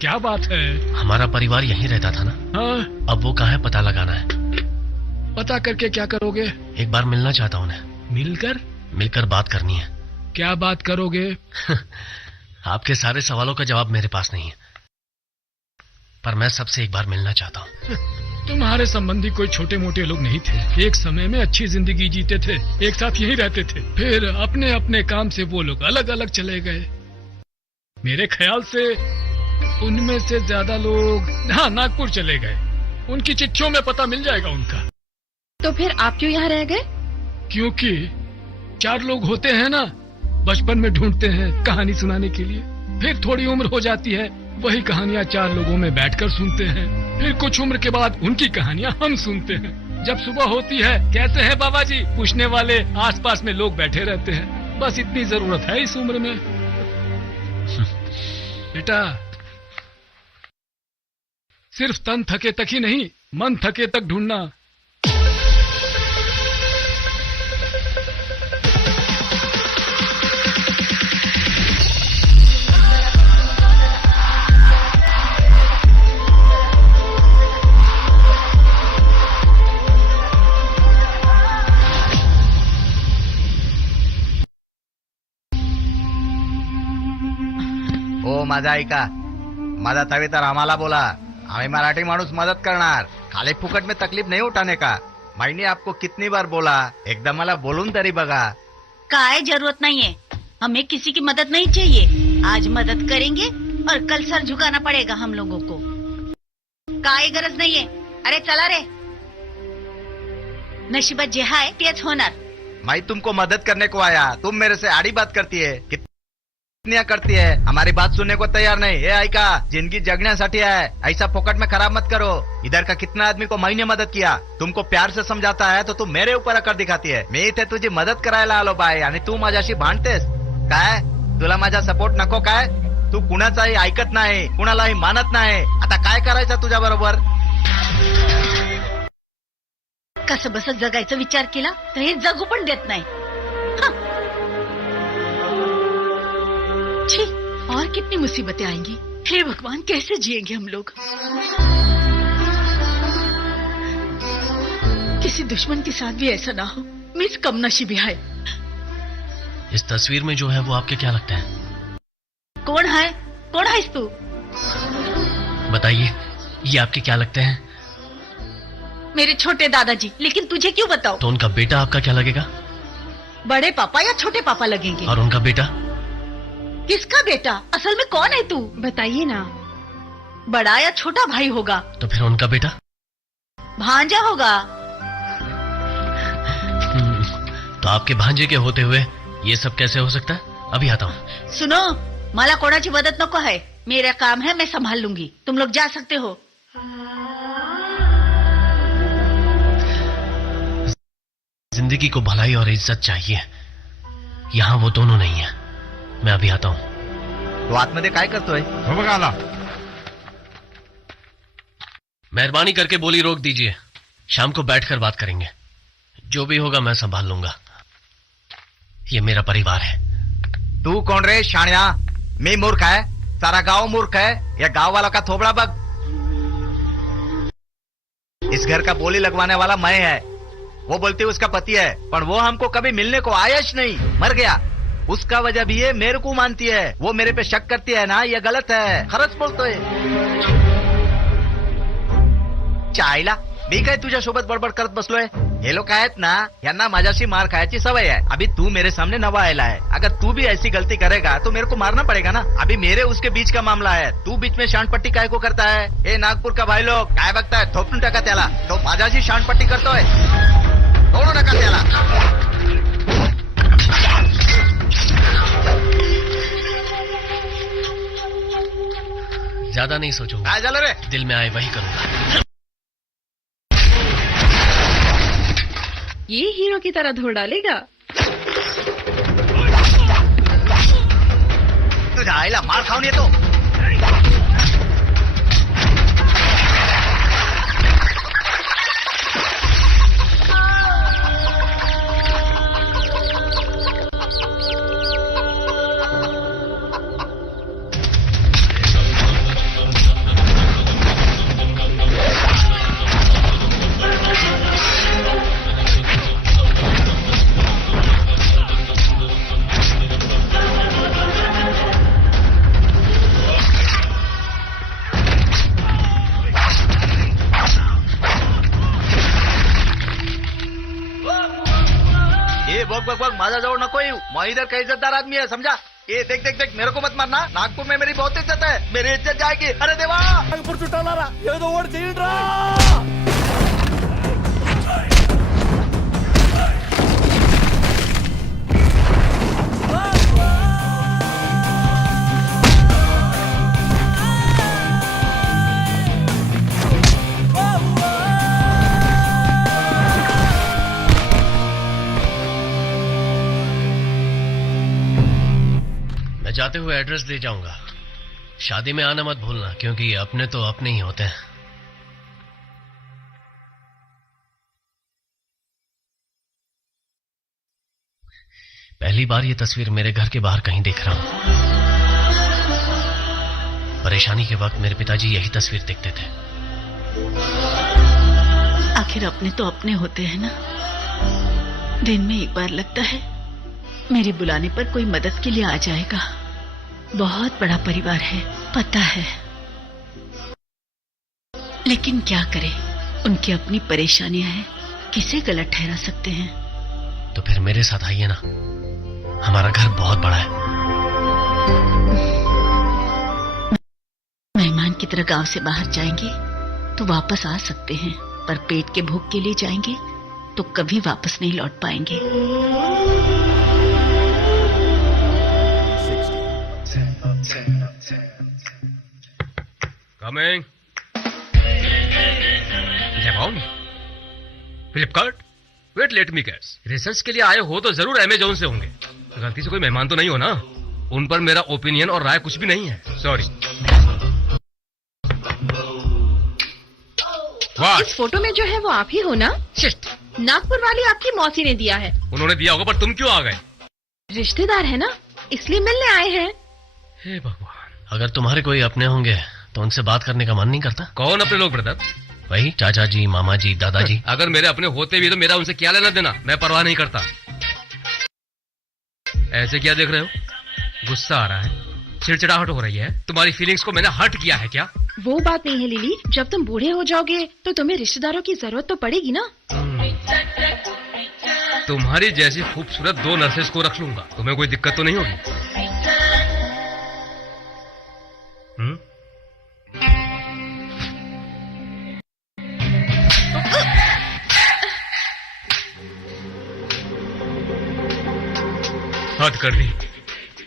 क्या बात है? हमारा परिवार यहीं रहता था ना। हाँ? अब वो कहाँ है, पता लगाना है। पता करके क्या करोगे? एक बार मिलना चाहता हूँ उन्हें। मिलकर बात करनी है। क्या बात करोगे? आपके सारे सवालों का जवाब मेरे पास नहीं है, पर मैं सबसे एक बार मिलना चाहता हूँ। तुम्हारे संबंधी कोई छोटे मोटे लोग नहीं थे। एक समय में अच्छी जिंदगी जीते थे, एक साथ यहीं रहते थे। फिर अपने अपने काम से वो लोग अलग अलग चले गए। मेरे ख्याल से उनमें से ज्यादा लोग नागपुर चले गए। उनकी चिट्ठियों में पता मिल जाएगा उनका। तो फिर आप क्यों यहाँ रह गए? क्योंकि 4 लोग होते हैं ना, बचपन में ढूंढते हैं कहानी सुनाने के लिए। फिर थोड़ी उम्र हो जाती है, वही कहानियाँ 4 लोगों में बैठकर सुनते हैं। फिर कुछ उम्र के बाद उनकी कहानियाँ हम सुनते हैं। जब सुबह होती है, कैसे हैं बाबा जी, पूछने वाले आसपास में लोग बैठे रहते हैं। बस इतनी जरूरत है इस उम्र में। बेटा, सिर्फ तन थके तक ही नहीं, मन थके तक ढूंढना। ओ माझा ऐका, मदत हवी तर आम्हाला बोला, आम्ही मराठी माणूस मदत करणार। खाली फुकट में तकलीफ नहीं उठाने का। मैंने आपको कितनी बार बोला, एकदम मला बोलून तरी बघा। काय जरूरत नहीं है, हमें किसी की मदद नहीं चाहिए। आज मदद करेंगे और कल सर झुकाना पड़ेगा हम लोगों को। काय गरज नहीं है। अरे चला रे, नशिबात जे हाय तेच होणार। मैं तुमको मदद करने को आया, तुम मेरे से आड़ी बात करती है, कितनी करती है, हमारी बात सुनने को तैयार नहीं। ये ऐका, जिंदगी जगण्यासाठी है, ऐसा फोकट में खराब मत करो। इधर का कितना आदमी को मैंने मदद किया, तुमको प्यार से समझाता है तो तू मेरे ऊपर अकर दिखाती है। मी इथे तुझी मदत करायला आलो बाय आणि तू माझ्याशी भांडतेस काय? तुला माझा सपोर्ट नको काय? तू कुणाचाही ऐकत नाही, कुणालाही मानत नाही। आता काय करायचं तुझ्या बरोबर? कसं बस जगायचा विचार केला तर हे जगू पण देत नाही। छी, और कितनी मुसीबतें आएंगी। हे भगवान, कैसे जिएंगे हम लोग? किसी दुश्मन के साथ भी ऐसा ना हो। मिस कमनसीबी है। इस तस्वीर में जो है वो आपके क्या लगता है? कौन है? कौन है तू? बताइए, ये आपके क्या लगते हैं? मेरे छोटे दादाजी। लेकिन तुझे क्यों बताओ? तो उनका बेटा आपका क्या लगेगा? बड़े पापा या छोटे पापा लगेंगे। और उनका बेटा? किसका बेटा? असल में कौन है तू? बताइए ना। बड़ा या छोटा भाई होगा? तो फिर उनका बेटा? भांजा होगा। तो आपके भांजे के होते हुए ये सब कैसे हो सकता है? अभी आता हूँ। सुनो, मला कोणाची मदद नको है, मेरा काम है, मैं संभाल लूंगी, तुम लोग जा सकते हो। जिंदगी को भलाई और इज्जत चाहिए, यहाँ वो दोनों नहीं है। मैं अभी आता हूँ। तो आतमध्ये काय करतोय? बघाला। मेहरबानी करके बोली रोक दीजिए, शाम को बैठकर बात करेंगे। जो भी होगा मैं संभाल लूंगा, ये मेरा परिवार है। तू कौन रे शाणिया? मैं मूर्ख है? सारा गांव मूर्ख है? या गांव वालों का थोबड़ा बग? इस घर का बोली लगवाने वाला मैं है, वो बोलती उसका पति है, पर वो हमको कभी मिलने को आयश नहीं, मर गया। उसका वजह भी है, मेरे को मानती है, वो मेरे पे शक करती है ना, ये गलत है। खरंच बोलतोय। चायला मी काय तुझ्या सोबत बडबड करत बसलोय? हे लोक आहेत ना, यांना माझ्याशी मार खायची सवय है। अभी तू मेरे सामने नवा आयला है, अगर तू भी ऐसी गलती करेगा तो मेरे को मारना पड़ेगा ना। अभी मेरे उसके बीच का मामला है, तू बीच में शांतपट्टी काय को करता है? ए नागपूर का भाई लोग काय बघताय? थोपटून टाका त्याला, तो माझ्याशी शांतपट्टी करतोय। तोडू नका त्याला। ज्यादा नहीं सोचूंगा। काय झालं रे? दिल में आए वही करूंगा। ये हीरो की तरह धो डालेगा। तुझ्या आईला मार खाऊन येतो। बग माझा जवळ नको येऊ, मैं इधर का इज्जतदार आदमी है, समझा? ये देख देख देख, मेरे को मत मारना। नागपुर में मेरी बहुत इज्जत है, मेरी इज्जत जाएगी। अरे देवा, नागपुर चुटाला ఏదో ఓడి చేయండిరా। जाते हुए एड्रेस ले जाऊंगा। शादी में आना मत भूलना, क्योंकि अपने तो अपने ही होते हैं। पहली बार ये तस्वीर मेरे घर के बाहर कहीं देख रहा हूं। परेशानी के वक्त मेरे पिताजी यही तस्वीर देखते थे। आखिर अपने तो अपने होते हैं ना। दिन में एक बार लगता है मेरे बुलाने पर कोई मदद के लिए आ जाएगा। बहुत बड़ा परिवार है, पता है, लेकिन क्या करें, उनकी अपनी परेशानियां हैं, किसे गलत ठहरा सकते हैं। तो फिर मेरे साथ आइए ना, हमारा घर बहुत बड़ा है। मेहमान की तरह गांव से बाहर जाएंगे तो वापस आ सकते हैं, पर पेट के भूख के लिए जाएंगे तो कभी वापस नहीं लौट पाएंगे। Coming. Flipkart, wait let me guess. Research के लिए आए हो तो जरूर अमेज़न से होंगे। गलती से कोई मेहमान तो नहीं हो ना? उन पर मेरा ओपिनियन और राय कुछ भी नहीं है। सॉरी। इस फोटो में जो है वो आप ही हो ना? शिट। नागपुर वाली आपकी मौसी ने दिया है। उन्होंने दिया होगा, पर तुम क्यों आ गए? रिश्तेदार है ना, इसलिए मिलने आए हैं। हे भगवान। अगर तुम्हारे कोई अपने होंगे तो उनसे बात करने का मन नहीं करता? कौन अपने लोग ब्रदर? वही चाचा जी, मामा जी, दादाजी। अगर मेरे अपने होते भी तो मेरा उनसे क्या लेना देना, मैं परवाह नहीं करता। ऐसे क्या देख रहे हो? गुस्सा आ रहा है? चिड़चिड़ाहट हो रही है। तुम्हारी फीलिंग्स को मैंने हर्ट किया है क्या? वो बात नहीं है लिली, जब तुम बूढ़े हो जाओगे तो तुम्हें रिश्तेदारों की जरूरत तो पड़ेगी ना। तुम्हारी जैसी खूबसूरत 2 नर्सेस को रख लूंगा, तुम्हें कोई दिक्कत तो नहीं होगी? हद कर दी,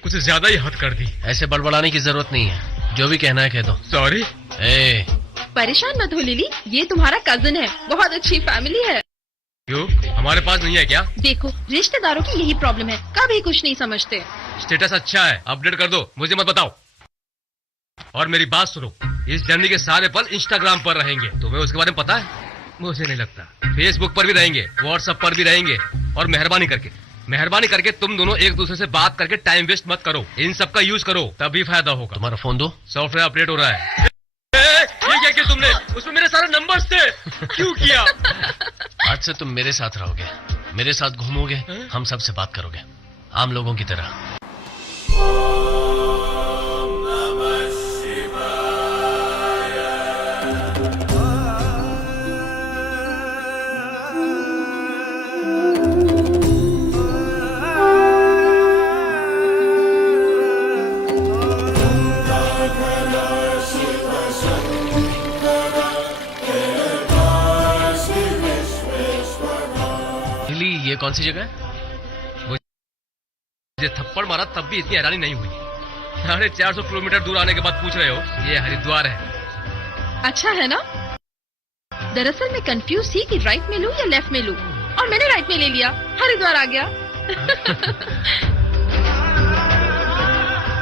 कुछ ज्यादा ही हद कर दी। ऐसे बड़बड़ाने की जरूरत नहीं है, जो भी कहना है कह दो। सॉरी। परेशान मत हो लिली, ये तुम्हारा कजिन है, बहुत अच्छी फैमिली है। क्यों, हमारे पास नहीं है क्या? देखो, रिश्तेदारों की यही प्रॉब्लम है, कभी कुछ नहीं समझते। स्टेटस अच्छा है, अपडेट कर दो, मुझे मत बताओ। और मेरी बात सुनो, इस जर्नी के सारे पल इंस्टाग्राम पर रहेंगे, तुम्हें उसके बारे में पता है? मुझे नहीं लगता। फेसबुक पर भी रहेंगे, व्हाट्सएप पर भी रहेंगे। और मेहरबानी करके तुम दोनों एक दूसरे से बात करके टाइम वेस्ट मत करो, इन सब का यूज करो, तभी फायदा होगा। तुम्हारा फोन दो, सॉफ्टवेयर अपडेट हो रहा है। ये क्या किया तुमने? उसमें मेरे सारे नंबर्स थे, क्यों किया? आज से तुम मेरे साथ रहोगे, मेरे साथ घूमोगे, हम सबसे बात करोगे आम लोगों की तरह। ये कौन सी जगह है? मुझे थप्पड़ मारा तब भी इतनी हैरानी नहीं हुई। 450 किलोमीटर दूर आने के बाद पूछ रहे हो? ये हरिद्वार है। अच्छा है ना? दरअसल मैं कंफ्यूज थी कि राइट में लूं या लेफ्ट में लूं, और मैंने राइट में ले लिया, हरिद्वार आ गया।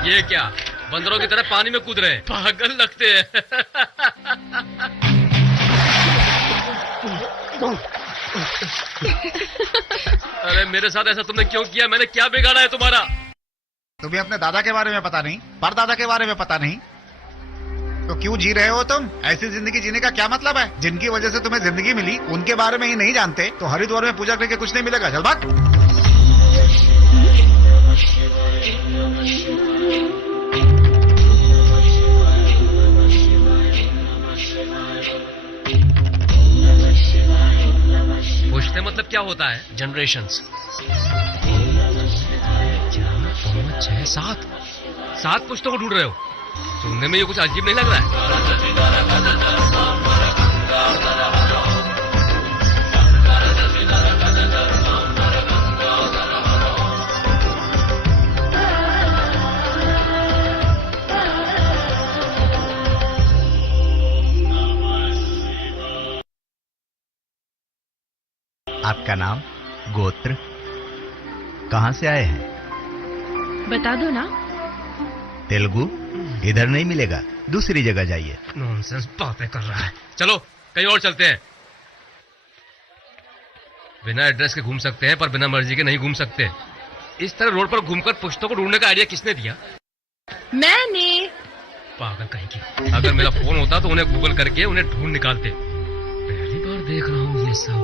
ये क्या, बंदरों की तरह पानी में कूद रहे हैं? पागल लगते हैं। अरे मेरे साथ ऐसा तुमने क्यों किया? मैंने क्या बिगाड़ा है तुम्हारा? तुम्हें अपने दादा के बारे में पता नहीं, परदादा के बारे में पता नहीं, तो क्यों जी रहे हो तुम? ऐसी जिंदगी जीने का क्या मतलब है? जिनकी वजह से तुम्हें जिंदगी मिली, उनके बारे में ही नहीं जानते, तो हरिद्वार में पूजा करके कुछ नहीं मिलेगा। चल भाग। पूछते मतलब क्या होता है? जनरेशंस। 7 पुश्तों को ढूंढ रहे हो? सुनने में ये कुछ अजीब नहीं लग रहा है? आपका नाम, गोत्र, कहाँ से आए हैं? बता दो ना। तेलुगु इधर नहीं मिलेगा, दूसरी जगह जाइए। नॉनसेंस बातें कर रहा है। चलो कहीं और चलते हैं। बिना एड्रेस के घूम सकते हैं, पर बिना मर्जी के नहीं घूम सकते। इस तरह रोड पर घूमकर पुश्तों को ढूंढने का आइडिया किसने दिया? मैंने। पागल कहीं की। अगर मेरा फोन होता तो उन्हें गूगल करके उन्हें ढूंढ निकालते। पहली बार देख रहा हूँ ये सब।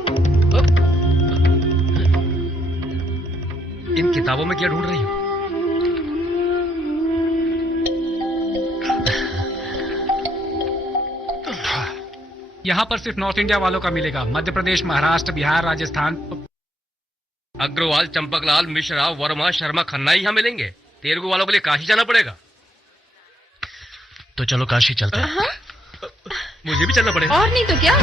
इन किताबों में क्या ढूंढ रही हो? यहाँ पर सिर्फ नॉर्थ इंडिया वालों का मिलेगा। मध्य प्रदेश, महाराष्ट्र, बिहार, राजस्थान। अग्रवाल, चंपकलाल, मिश्रा, वर्मा, शर्मा, खन्ना यहाँ मिलेंगे। तेलुगु वालों के लिए काशी जाना पड़ेगा। तो चलो काशी चलते हैं। मुझे भी चलना पड़ेगा। और नहीं तो क्या।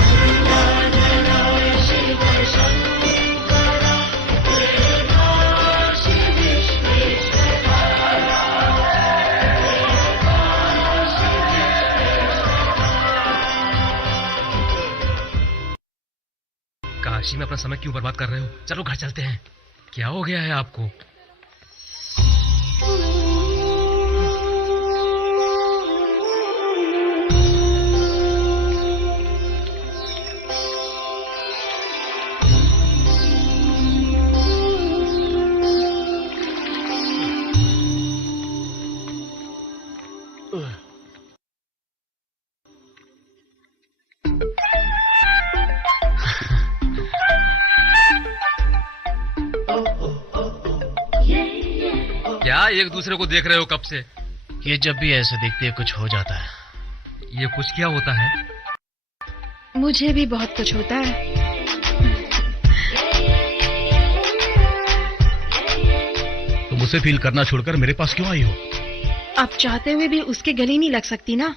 काशी में अपना समय क्यों बर्बाद कर रहे हो? चलो घर चलते हैं। क्या हो गया है आपको? क्या एक दूसरे को देख रहे हो कब से? ये जब भी ऐसे देखती है कुछ हो जाता है। ये कुछ क्या होता है? मुझे भी बहुत कुछ होता है। तुम उसे फील करना छोड़कर मेरे पास क्यों आई हो? आप चाहते हुए भी उसके गले नहीं लग सकती ना।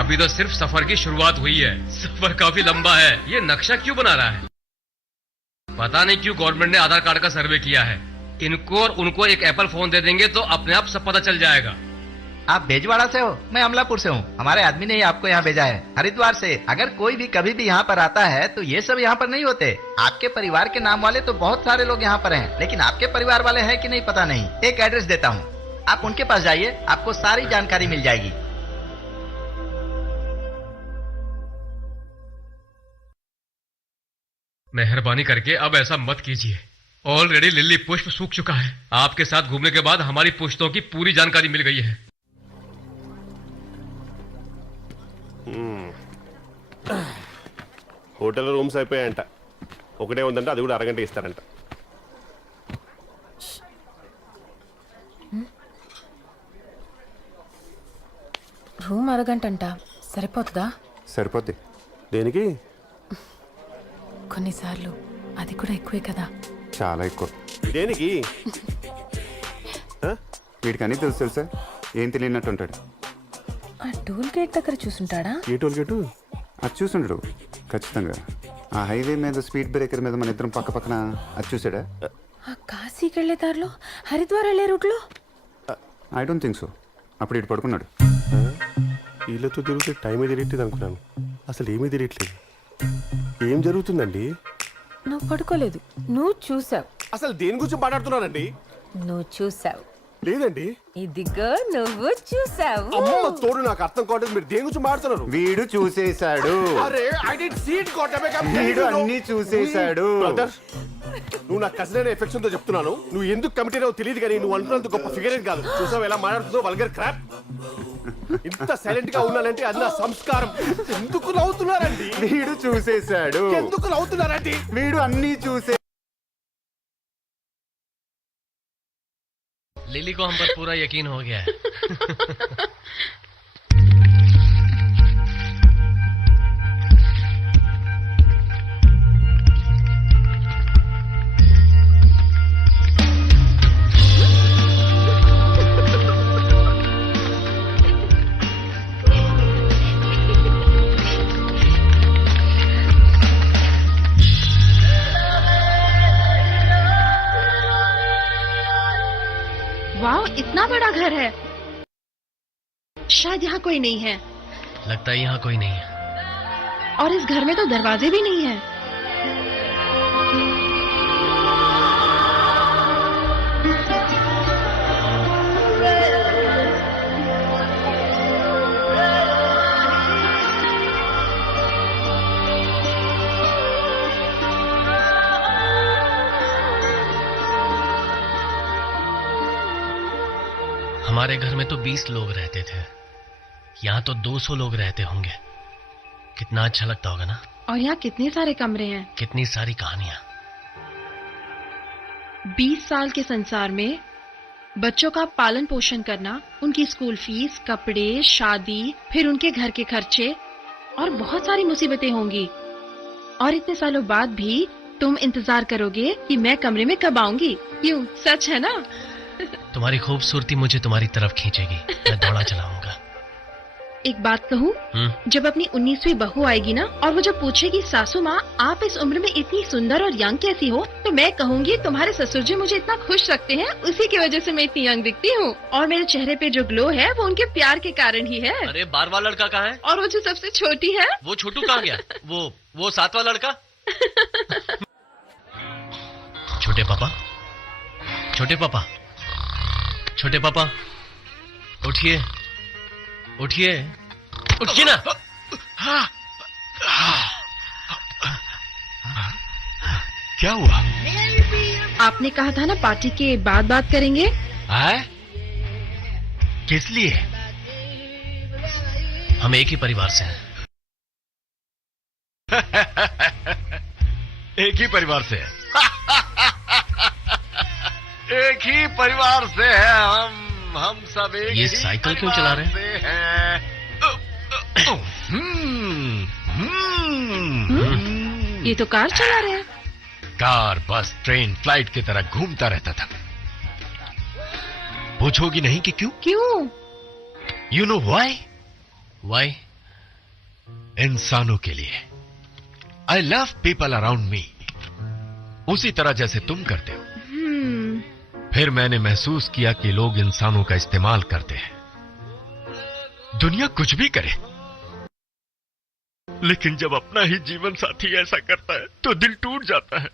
अभी तो सिर्फ सफर की शुरुआत हुई है। सफर काफी लंबा है। ये नक्शा क्यों बना रहा है? पता नहीं क्यों गवर्नमेंट ने आधार कार्ड का सर्वे किया है। इनको और उनको एक एप्पल फोन दे देंगे तो अपने आप सब पता चल जाएगा। आप बेजवाड़ा से हो? मैं अमलापुर से हूँ। हमारे आदमी ने ही आपको यहाँ भेजा है, हरिद्वार से। अगर कोई भी कभी भी यहाँ पर आता है तो ये सब यहाँ पर नहीं होते। आपके परिवार के नाम वाले तो बहुत सारे लोग यहाँ पर हैं, लेकिन आपके परिवार वाले हैं कि नहीं पता नहीं। एक एड्रेस देता हूँ, आप उनके पास जाइए, आपको सारी जानकारी मिल जाएगी। मेहरबानी करके अब ऐसा मत कीजिए। ऑलरेडी लिली पुष्प सूख चुका है। आपके साथ घूमने के बाद हमारी पुश्तों की पूरी जानकारी मिल गई है। హోటల్ రూమ్స్ అయిపోయాయంట. ఒకటే ఉందంటే అది కూడా అరగంట ఇస్తారంట. రూమ్ అరగంటంట సరిపోతుందా? సరిపోద్ది. దేనికి? కొన్నిసార్లు అది కూడా ఎక్కువే కదా. చాలా ఎక్కువ. దేనికి? వీడికి అన్నీ తెలుసా? ఏం తెలియనట్టు ఉంటాడు. ఆ టోల్ గేట్ దగ్గర చూసుంటాడా? ఏ టోల్ గేటు? అది చూసుంటాడు ఖచ్చితంగా. ఆ హైవే మీద స్పీడ్ బ్రేకర్ మీద మన ఇద్దరం పక్క పక్కన అది చూసాడా? ఆ కాశీకి వెళ్ళే దారిలో, హరిద్వార్ వెళ్ళే రూట్లో? I don't think so. అప్పుడు ఇటు పడుకున్నాడు. వీళ్ళతో తిరిగితే టైం తెలియట్లేదు అనుకున్నాను. అసలు ఏమీ తెలియట్లేదు. ఏం జరుగుతుందండి? నువ్వు పడుకోలేదు, నువ్వు చూసావు. అసలు దేని గురించి మాట్లాడుతున్నానండి? నువ్వు చూసావు. లేదండి. ఇదిగో నువ్వు చూసావు. అమ్మ తోడు, నాకు అర్థం కావట్లేదు. మీరు దేని గురించి మాట్లాడుతున్నారు? వీడు చూసేశాడు. అరే I did see it got away. వీడు అన్ని చూసేశాడు. బ్రదర్, నువ్వు నా కజిన్ అనే ఎఫెక్షన్ తో చెప్తున్నాను. నువ్వు ఎందుకు కమిటీ అయ్యావో తెలియదు, కానీ నువ్వు అనుకున్నంత గొప్ప ఫిగర్ ఏం కాదు. చూసావు ఎలా మాట్లాడుతుందో? Vulgar crop. ఇంత సైలెంట్ గా ఉన్నానంటే అది నా సంస్కారం. ఎందుకు నవ్వుతున్నారండి? వీడు చూసేశాడు. ఎందుకు నవ్వుతున్నారండి? వీడు అన్ని చూసే. लिली को हम पर पूरा यकीन हो गया है। वाह, इतना बड़ा घर है। शायद यहाँ कोई नहीं है। लगता है यहाँ कोई नहीं है। और इस घर में तो दरवाजे भी नहीं है। हमारे घर में तो 20 लोग रहते थे, यहाँ तो 200 लोग रहते होंगे। कितना अच्छा लगता होगा ना। और यहाँ कितने सारे कमरे हैं, कितनी सारी कहानियां। 20 साल के संसार में बच्चों का पालन पोषण करना, उनकी स्कूल फीस, कपड़े, शादी, फिर उनके घर के खर्चे और बहुत सारी मुसीबतें होंगी। और इतने सालों बाद भी तुम इंतजार करोगे कि मैं कमरे में कब आऊंगी। यूं सच है ना? तुम्हारी खूबसूरती मुझे तुम्हारी तरफ खींचेगी। मैं दौड़ा चलाऊंगा। एक बात कहूँ, जब अपनी 19वीं बहू आएगी ना, और वो जब पूछेगी सासू माँ आप इस उम्र में इतनी सुंदर और यंग कैसी हो, तो मैं कहूँगी तुम्हारे ससुर जी मुझे इतना खुश रखते हैं, उसी की वजह से मैं इतनी यंग दिखती हूँ। और मेरे चेहरे पे जो ग्लो है वो उनके प्यार के कारण ही है। अरे 12वां लड़का कहाँ है? और वो जो सबसे छोटी है, वो छोटू कहाँ गया? वो 7वां लड़का। छोटे पापा, छोटे पापा, छोटे पापा, उठिए, उठिए, उठिए ना। क्या हुआ? आपने कहा था ना पार्टी के बाद बात करेंगे। किस लिए? हम एक ही परिवार से हैं। एक ही परिवार से है। एक ही परिवार से है हम सब एक ये ही साइकिल क्यों चला रहे हैं? ये तो कार चला रहे हैं। कार, बस, ट्रेन, फ्लाइट की तरह घूमता रहता था। पूछोगी नहीं कि क्यों? क्यों? You know why? व्हाई? इंसानों के लिए। I love people around me, उसी तरह जैसे तुम करते हो। फिर मैंने महसूस किया कि लोग इंसानों का इस्तेमाल करते हैं। दुनिया कुछ भी करे, लेकिन जब अपना ही जीवन साथी ऐसा करता है तो दिल टूट जाता है।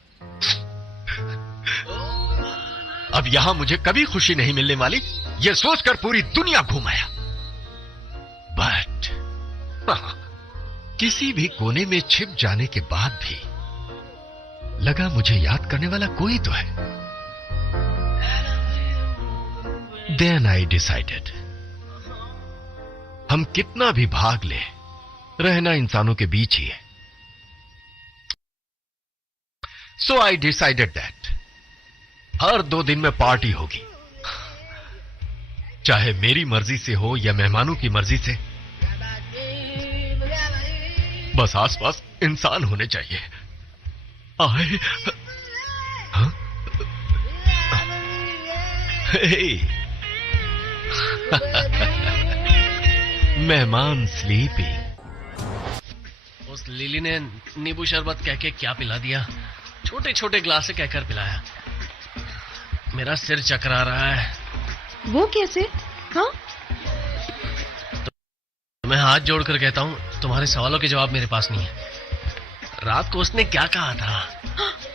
अब यहां मुझे कभी खुशी नहीं मिलने वाली, यह सोचकर पूरी दुनिया घुमाया। बट किसी भी कोने में छिप जाने के बाद भी लगा मुझे याद करने वाला कोई तो है। Then I decided, हम कितना भी भाग ले, रहना इंसानों के बीच ही है। So I decided that हर 2 दिन में पार्टी होगी, चाहे मेरी मर्जी से हो या मेहमानों की मर्जी से। बस आसपास इंसान होने चाहिए। आए, हाँ? मेहमान स्लीपी। उस लिली ने नींबू शरबत कह के क्या पिला दिया, छोटे छोटे ग्लास से कहकर पिलाया। मेरा सिर चकरा रहा है। वो कैसे? हाँ? तो मैं हाथ जोड़कर कहता हूँ, तुम्हारे सवालों के जवाब मेरे पास नहीं है। रात को उसने क्या कहा था?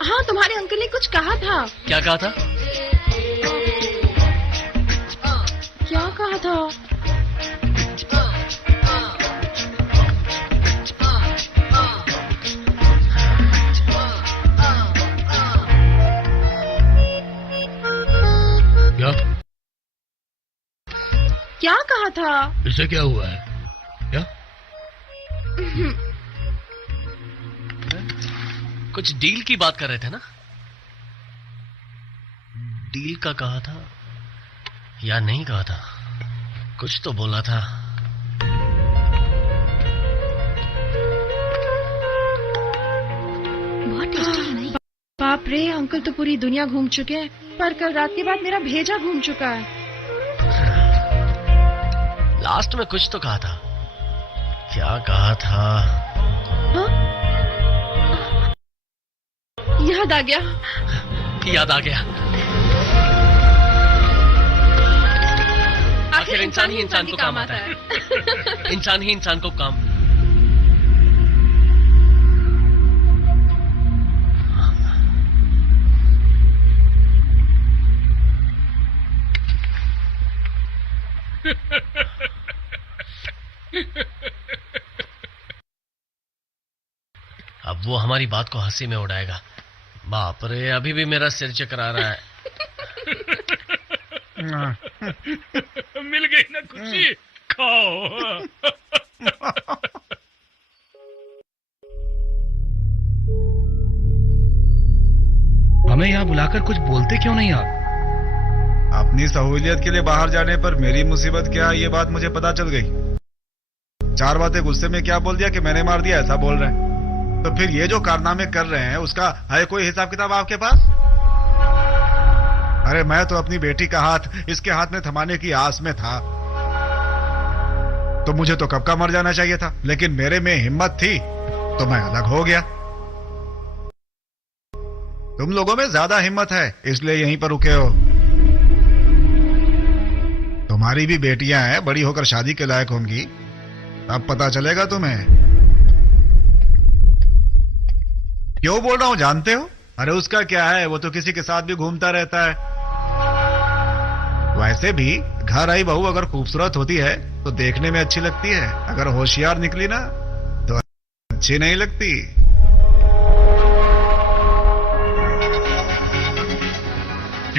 हाँ, तुम्हारे अंकल ने कुछ कहा था। क्या कहा था? क्या कहा था? क्या कहा था? इसे क्या हुआ है? क्या? कुछ डील की बात कर रहे थे ना? डील का कहा था या नहीं कहा था? कुछ तो बोला था। बाप रे, अंकल तो पूरी दुनिया घूम चुके हैं, पर कल रात के बाद मेरा भेजा घूम चुका है। लास्ट में कुछ तो कहा था। क्या कहा था? हाँ? याद आ गया। याद आ गया। आखिर इंसान ही इंसान को काम आता है। इंसान ही इंसान को काम। अब वो हमारी बात को हंसी में उड़ाएगा। बाप रे, अभी भी मेरा सिर चकरा रहा है। मिल गई ना खुशी, खाओ। हमें यहाँ बुलाकर कुछ बोलते क्यों नहीं आप? अपनी सहूलियत के लिए बाहर जाने पर मेरी मुसीबत क्या है, ये बात मुझे पता चल गई। 4 बातें गुस्से में क्या बोल दिया कि मैंने मार दिया, ऐसा बोल रहे हैं। तो फिर ये जो कारनामे कर रहे हैं, उसका है कोई हिसाब किताब आपके पास? अरे मैं तो अपनी बेटी का हाथ इसके हाथ में थमाने की आस में था, तो मुझे तो कब का मर जाना चाहिए था, लेकिन मेरे में हिम्मत थी तो मैं अलग हो गया। तुम लोगों में ज्यादा हिम्मत है, इसलिए यहीं पर रुके हो। तुम्हारी भी बेटियां हैं, बड़ी होकर शादी के लायक होंगी, तब पता चलेगा तुम्हें। क्यों बोल रहा हूं जानते हो? अरे उसका क्या है, वो तो किसी के साथ भी घूमता रहता है। वैसे भी घर आई बहू अगर खूबसूरत होती है तो देखने में अच्छी लगती है, अगर होशियार निकली ना तो अच्छी नहीं लगती।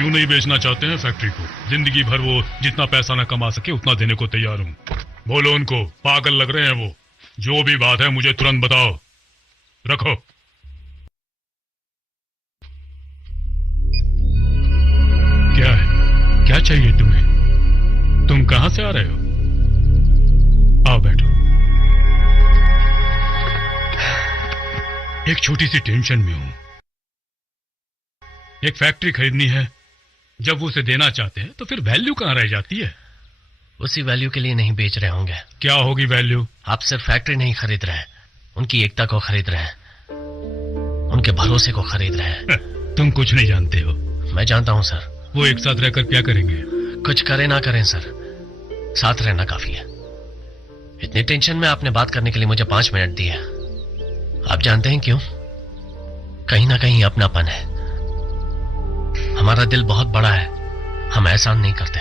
क्यों नहीं बेचना चाहते हैं फैक्ट्री को? जिंदगी भर वो जितना पैसा ना कमा सके उतना देने को तैयार हूँ। बोलो उनको, पागल लग रहे हैं वो। जो भी बात है मुझे तुरंत बताओ। रखो। क्या है? क्या चाहिए तुम्हें? तुम कहां से आ रहे हो? आओ बैठो। एक छोटी सी टेंशन में हूं। एक फैक्ट्री खरीदनी है, जब वो उसे देना चाहते हैं तो फिर वैल्यू कहां रह जाती है? उसी वैल्यू के लिए नहीं बेच रहे होंगे। क्या होगी वैल्यू? आप सिर्फ फैक्ट्री नहीं खरीद रहे हैं, उनकी एकता को खरीद रहे हैं, उनके भरोसे को खरीद रहे हैं। तुम कुछ नहीं जानते हो। मैं जानता हूं सर। वो एक साथ रहकर क्या करेंगे? कुछ करे ना करें सर, साथ रहना काफी है। इतनी टेंशन में आपने बात करने के लिए मुझे 5 मिनट दिए। आप जानते हैं क्यों? कहीं ना कहीं अपनापन है। हमारा दिल बहुत बड़ा है, हम एहसान नहीं करते,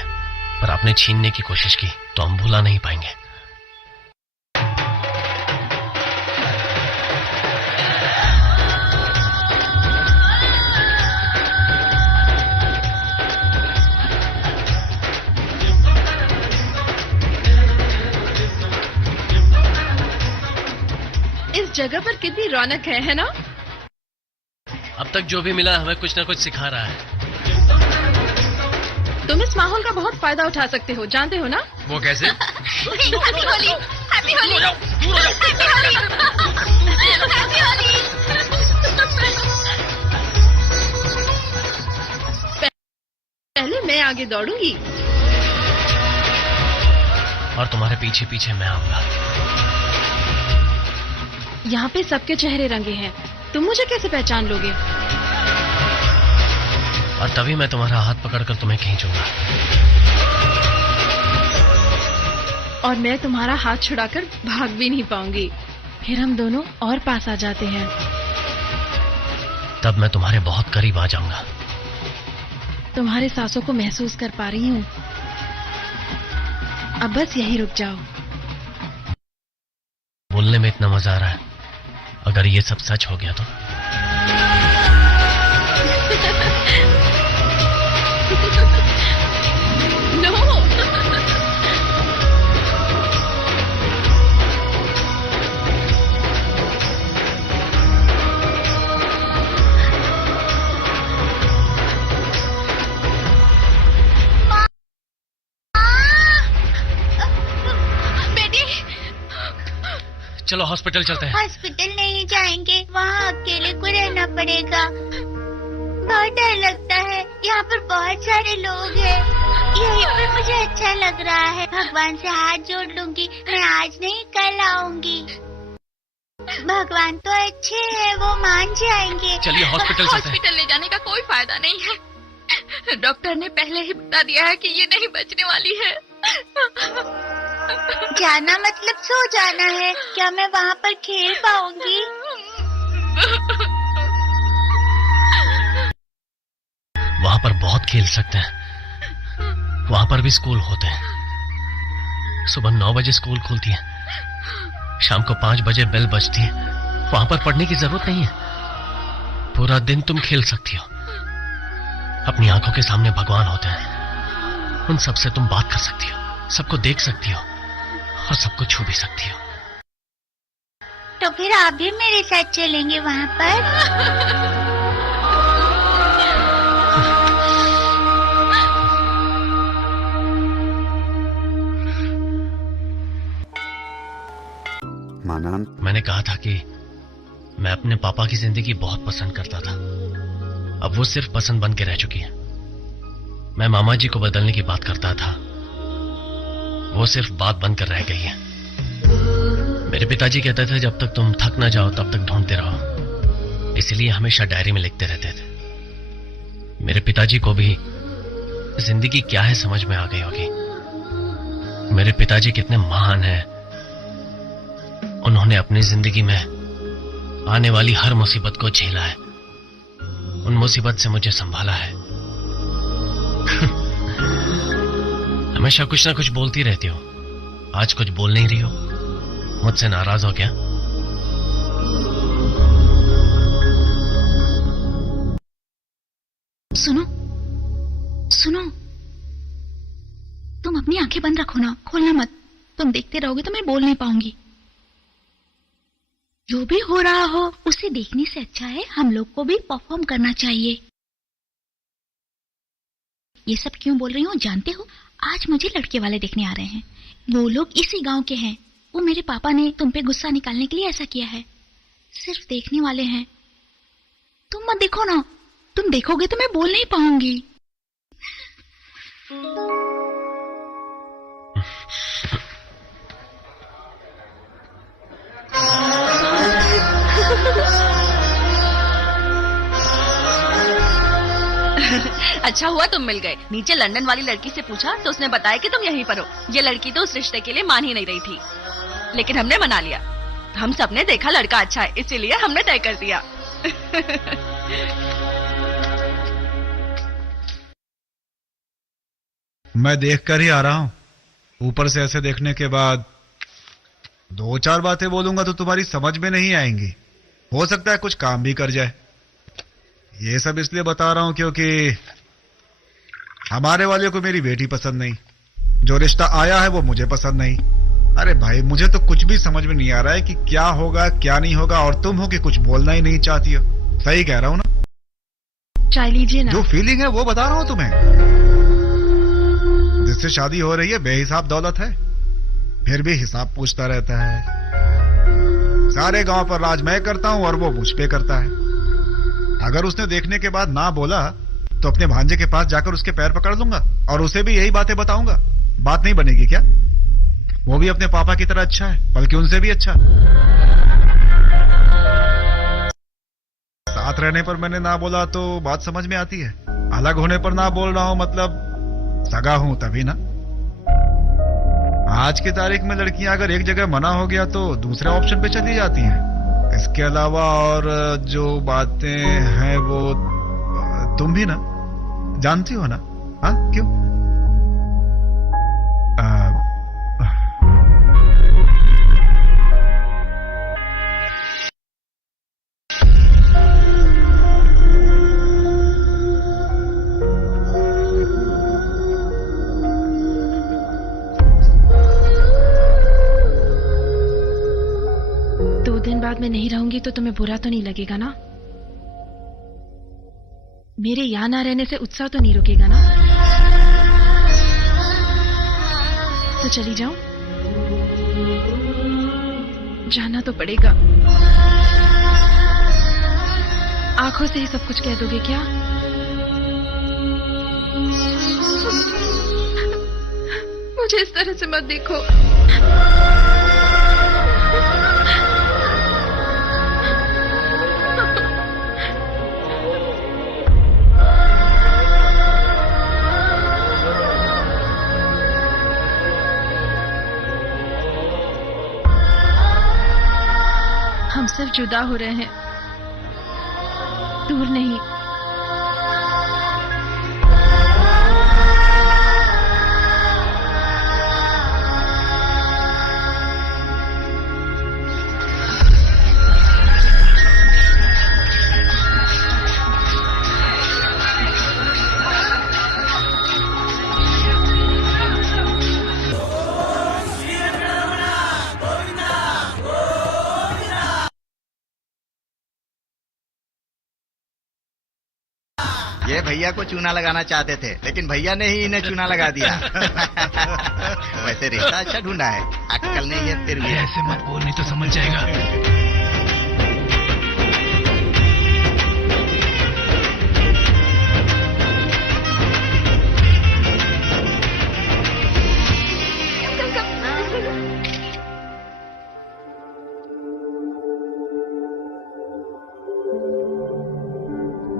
पर आपने छीनने की कोशिश की तो हम भुला नहीं पाएंगे। इस जगह पर कितनी रौनक है ना? अब तक जो भी मिला हमें कुछ ना कुछ सिखा रहा है। तुम इस माहौल का बहुत फायदा उठा सकते हो, जानते हो ना? वो कैसे? Happy Holi, happy Holi, happy Holi, happy Holi. पहले मैं आगे दौड़ूंगी और तुम्हारे पीछे पीछे मैं आऊंगा। यहाँ पे सबके चेहरे रंगे हैं, तुम मुझे कैसे पहचान लोगे? और तभी मैं तुम्हारा हाथ पकड़कर तुम्हें खींचूंगा और मैं तुम्हारा हाथ छुड़ाकर भाग भी नहीं पाऊंगी। फिर हम दोनों और पास आ जाते हैं। तब मैं तुम्हारे बहुत करीब आ जाऊंगा। तुम्हारे सांसों को महसूस कर पा रही हूँ। अब बस यही रुक जाओ। बोलने में इतना मजा आ रहा है, अगर ये सब सच हो गया तो? नो। चलो हॉस्पिटल चलते हैं। हॉस्पिटल नहीं जाएंगे, वहाँ अकेले को रहना पड़ेगा। बहुत डर लगता है, यहाँ पर बहुत सारे लोग हैं। यहीं पर मुझे अच्छा लग रहा है। भगवान से हाथ जोड़ लूंगी, मैं आज नहीं कल आऊंगी। भगवान तो अच्छे हैं, वो मान जाएंगे। चलिए हॉस्पिटल चलते हैं। हॉस्पिटल ले जाने का कोई फायदा नहीं है। डॉक्टर ने पहले ही बता दिया है कि ये नहीं बचने वाली है। जाना मतलब सो जाना है। क्या मैं वहाँ पर खेल पाऊंगी? वहाँ पर बहुत खेल सकते हैं। वहाँ पर भी स्कूल होते हैं। सुबह 9 बजे स्कूल खुलती है, शाम को 5 बजे बेल बजती है। वहाँ पर पढ़ने की जरूरत नहीं है। पूरा दिन तुम खेल सकती हो। अपनी आंखों के सामने भगवान होते हैं, उन सबसे तुम बात कर सकती हो, सबको देख सकती हो और सबको छू भी सकती हो। तो फिर आप भी मेरे साथ चलेंगे वहाँ पर? माना, मैंने कहा था कि मैं अपने पापा की जिंदगी बहुत पसंद करता था। अब वो सिर्फ पसंद बन के रह चुकी है। मैं मामा जी को बदलने की बात करता था, वो सिर्फ बात बनकर रह गई है। मेरे पिताजी कहते थे जब तक तुम थक ना जाओ तब तक ढूंढते रहो, इसलिए हमेशा डायरी में लिखते रहते थे। मेरे पिताजी को भी जिंदगी क्या है समझ में आ गई होगी। मेरे पिताजी कितने महान हैं। उन्होंने अपनी जिंदगी में आने वाली हर मुसीबत को झेला है, उन मुसीबत से मुझे संभाला है। हमेशा कुछ ना कुछ बोलती रहती हो, आज कुछ बोल नहीं रही हो, मुझसे नाराज हो क्या? सुनो, सुनो, तुम अपनी आंखें बंद रखो ना, खोलना मत। तुम देखते रहोगे तो मैं बोल नहीं पाऊंगी। जो भी हो रहा हो उसे देखने से अच्छा है हम लोग को भी परफॉर्म करना चाहिए। ये सब क्यों बोल रही हूँ जानते हो? आज मुझे लड़के वाले देखने आ रहे हैं। वो लोग इसी गांव के हैं। वो मेरे पापा ने तुम पे गुस्सा निकालने के लिए ऐसा किया है। सिर्फ देखने वाले हैं। तुम मत देखो ना, तुम देखोगे तो मैं बोल नहीं पाऊंगी। अच्छा हुआ तुम मिल गए। नीचे लंदन वाली लड़की से पूछा तो उसने बताया कि तुम यहीं पर हो। ये लड़की तो उस रिश्ते के लिए मान ही नहीं रही थी, लेकिन हमने मना लिया। हम सबने देखा लड़का अच्छा है, इसीलिए हमने तय कर दिया। मैं देख कर ही आ रहा हूं। ऊपर से ऐसे देखने के बाद 2-4 बातें बोलूंगा तो तुम्हारी समझ में नहीं आएंगी। हो सकता है कुछ काम भी कर जाए। ये सब इसलिए बता रहा हूं क्योंकि हमारे वाले को मेरी बेटी पसंद नहीं, जो रिश्ता आया है वो मुझे पसंद नहीं। अरे भाई, मुझे तो कुछ भी समझ में नहीं आ रहा है कि क्या होगा क्या नहीं होगा, और तुम हो कि कुछ बोलना ही नहीं चाहती हो। सही कह रहा हूं ना? चाय लीजिए ना। जो फीलिंग है वो बता रहा हूं तुम्हें। जिससे शादी हो रही है बेहिसाब दौलत है, फिर भी हिसाब पूछता रहता है। सारे गांव पर राज मैं करता हूं और वो मुझ पे करता है। अगर उसने देखने के बाद ना बोला तो अपने भांजे के पास जाकर उसके पैर पकड़ लूंगा और उसे भी यही बातें बताऊंगा। बात नहीं बनेगी क्या? वो भी अपने पापा की तरह अच्छा है, बल्कि उनसे भी अच्छा। साथ रहने पर मैंने ना बोला तो बात समझ में आती है। अलग होने पर ना बोल रहा हूं मतलब सगा हूं तभी ना। आज की तारीख में लड़कियां अगर एक जगह मना हो गया तो दूसरे ऑप्शन पे चली जाती हैं। इसके अलावा और जो बातें हैं वो तुम भी ना जानती हो ना? हाँ, क्यों? बाद मैं नहीं रहूंगी तो तुम्हें बुरा तो नहीं लगेगा ना? मेरे यहाँ ना रहने से उत्साह तो नहीं रुकेगा ना? तो चली जाऊं? जाना तो पड़ेगा। आंखों से ही सब कुछ कह दोगे क्या? मुझे इस तरह से मत देखो। हम सिर्फ जुदा हो रहे हैं, दूर नहीं। ये भैया को चूना लगाना चाहते थे, लेकिन भैया ने ही इन्हें चूना लगा दिया। वैसे रिश्ता अच्छा ढूंढा है, अक्कल नहीं है फिर भी। ऐसे मत बोल, नहीं तो समझ जाएगा।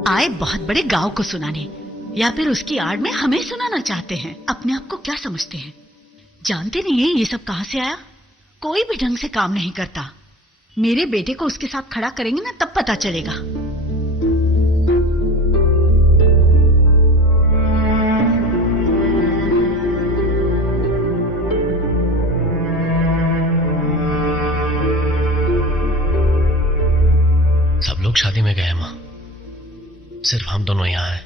आए बहुत बड़े गांव को सुनाने, या फिर उसकी आड़ में हमें सुनाना चाहते हैं। अपने आप को क्या समझते हैं? जानते नहीं है ये सब कहां से आया? कोई भी ढंग से काम नहीं करता। मेरे बेटे को उसके साथ खड़ा करेंगे ना तब पता चलेगा। सब लोग शादी में गए हैं माँ, सिर्फ हम दोनों यहाँ हैं।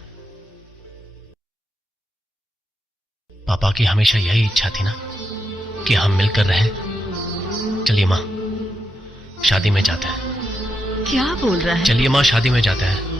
पापा की हमेशा यही इच्छा थी ना कि हम मिलकर रहें। चलिए माँ, शादी में जाते हैं। क्या बोल रहा है? चलिए माँ, शादी में जाते हैं।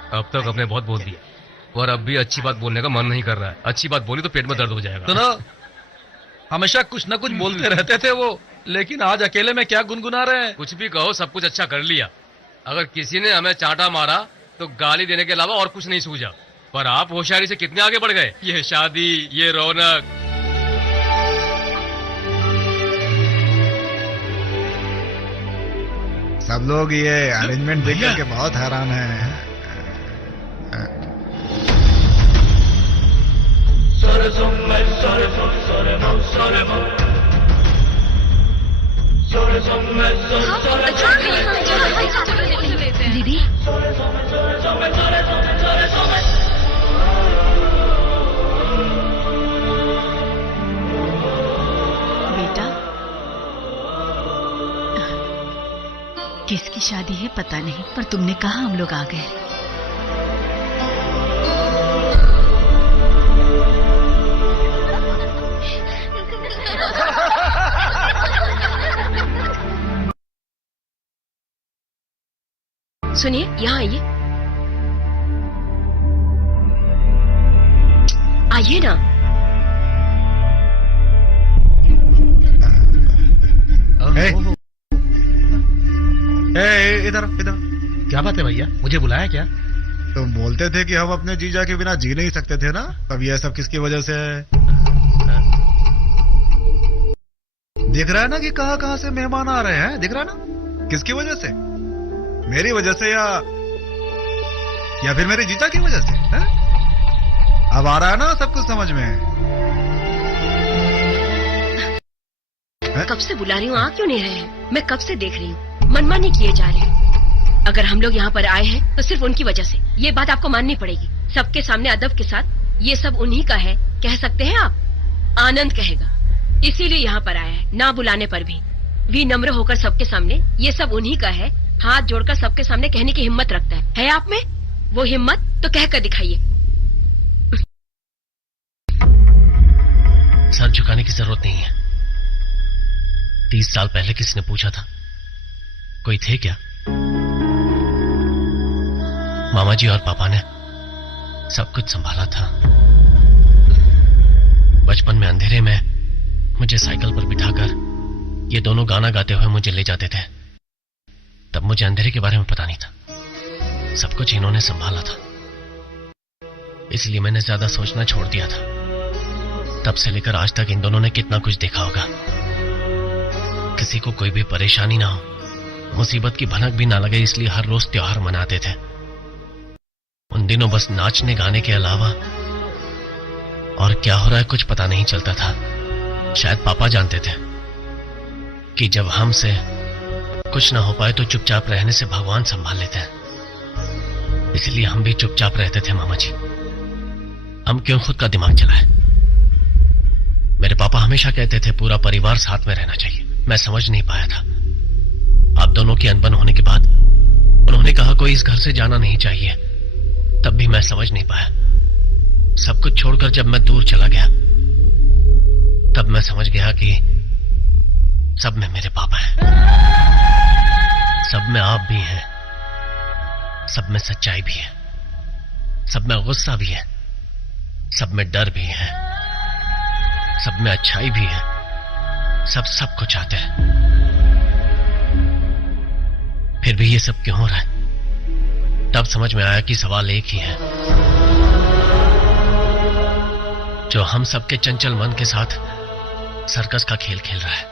अब तक आपने बहुत बोल दिया और अब भी अच्छी बात बोलने का मन नहीं कर रहा है। अच्छी बात बोली तो पेट में दर्द हो जाएगा। सुनो, हमेशा कुछ न कुछ बोलते रहते थे वो, लेकिन आज अकेले में क्या गुनगुना रहे हैं? कुछ भी कहो, सब कुछ अच्छा कर लिया। अगर किसी ने हमें चांटा मारा तो गाली देने के अलावा और कुछ नहीं सूझा, पर आप होशियारी से कितने आगे बढ़ गए। ये शादी, ये रौनक। सब लोग ये अरेंजमेंट देख करके बहुत हैरान है। दीदी, बेटा, किसकी शादी है पता नहीं, पर तुमने कहा हम लोग आ गए। सुनिए, यहाँ आइए। आइए ना। इधर इधर। क्या बात है भैया, मुझे बुलाया क्या? तुम बोलते थे कि हम अपने जीजा के बिना जी नहीं सकते थे ना, तब ये सब किसकी वजह से है? दिख रहा है ना कि कहाँ कहाँ से मेहमान आ रहे हैं, दिख रहा है ना? किसकी वजह से? मेरी वजह से या फिर मेरे जीजा की वजह से है? अब आ रहा है ना सब कुछ समझ में? कब से बुला रही हूँ, आ क्यों नहीं रहे हैं? मैं कब से देख रही हूँ, मनमानी किए जा रहे हैं। अगर हम लोग यहाँ पर आए हैं तो सिर्फ उनकी वजह से। ये बात आपको माननी पड़ेगी। सबके सामने अदब के साथ ये सब उन्हीं का है कह सकते हैं आप। आनंद कहेगा, इसीलिए यहाँ पर आया है, ना बुलाने पर भी विनम्र होकर सबके सामने ये सब उन्हीं का है, हाथ जोड़कर सबके सामने कहने की हिम्मत रखता है आप में? वो हिम्मत तो कहकर दिखाइए। सर झुकाने की जरूरत नहीं है। 30 साल पहले किसी ने पूछा था, कोई थे क्या? मामा जी और पापा ने सब कुछ संभाला था। बचपन में अंधेरे में मुझे साइकिल पर बिठाकर ये दोनों गाना गाते हुए मुझे ले जाते थे। तब मुझे अंधेरे के बारे में पता नहीं था, सब कुछ इन्होंने संभाला था। इसलिए मैंने ज्यादा सोचना छोड़ दिया था। तब से लेकर आज तक इन दोनों ने कितना कुछ देखा होगा। किसी को कोई भी परेशानी ना हो, मुसीबत की भनक भी ना लगे, इसलिए हर रोज त्योहार मनाते थे। उन दिनों बस नाचने गाने के अलावा और क्या हो रहा है कुछ पता नहीं चलता था। शायद पापा जानते थे कि जब हमसे कुछ ना हो पाए तो चुपचाप रहने से भगवान संभाल लेते हैं। इसलिए हम भी चुपचाप रहते थे। मामा जी, हम क्यों खुद का दिमाग चलाएं? मेरे पापा हमेशा कहते थे पूरा परिवार साथ में रहना चाहिए। मैं समझ नहीं पाया था। आप दोनों की अनबन होने के बाद उन्होंने कहा कोई इस घर से जाना नहीं चाहिए, तब भी मैं समझ नहीं पाया। सब कुछ छोड़कर जब मैं दूर चला गया तब मैं समझ गया कि सब में मेरे पापा हैं, सब में आप भी हैं, सब में सच्चाई भी है, सब में गुस्सा भी है, सब में डर भी है, सब में अच्छाई भी है, सब कुछ चाहते हैं। फिर भी ये सब क्यों हो रहा है? तब समझ में आया कि सवाल एक ही है, जो हम सबके चंचल मन के साथ सर्कस का खेल खेल रहा है,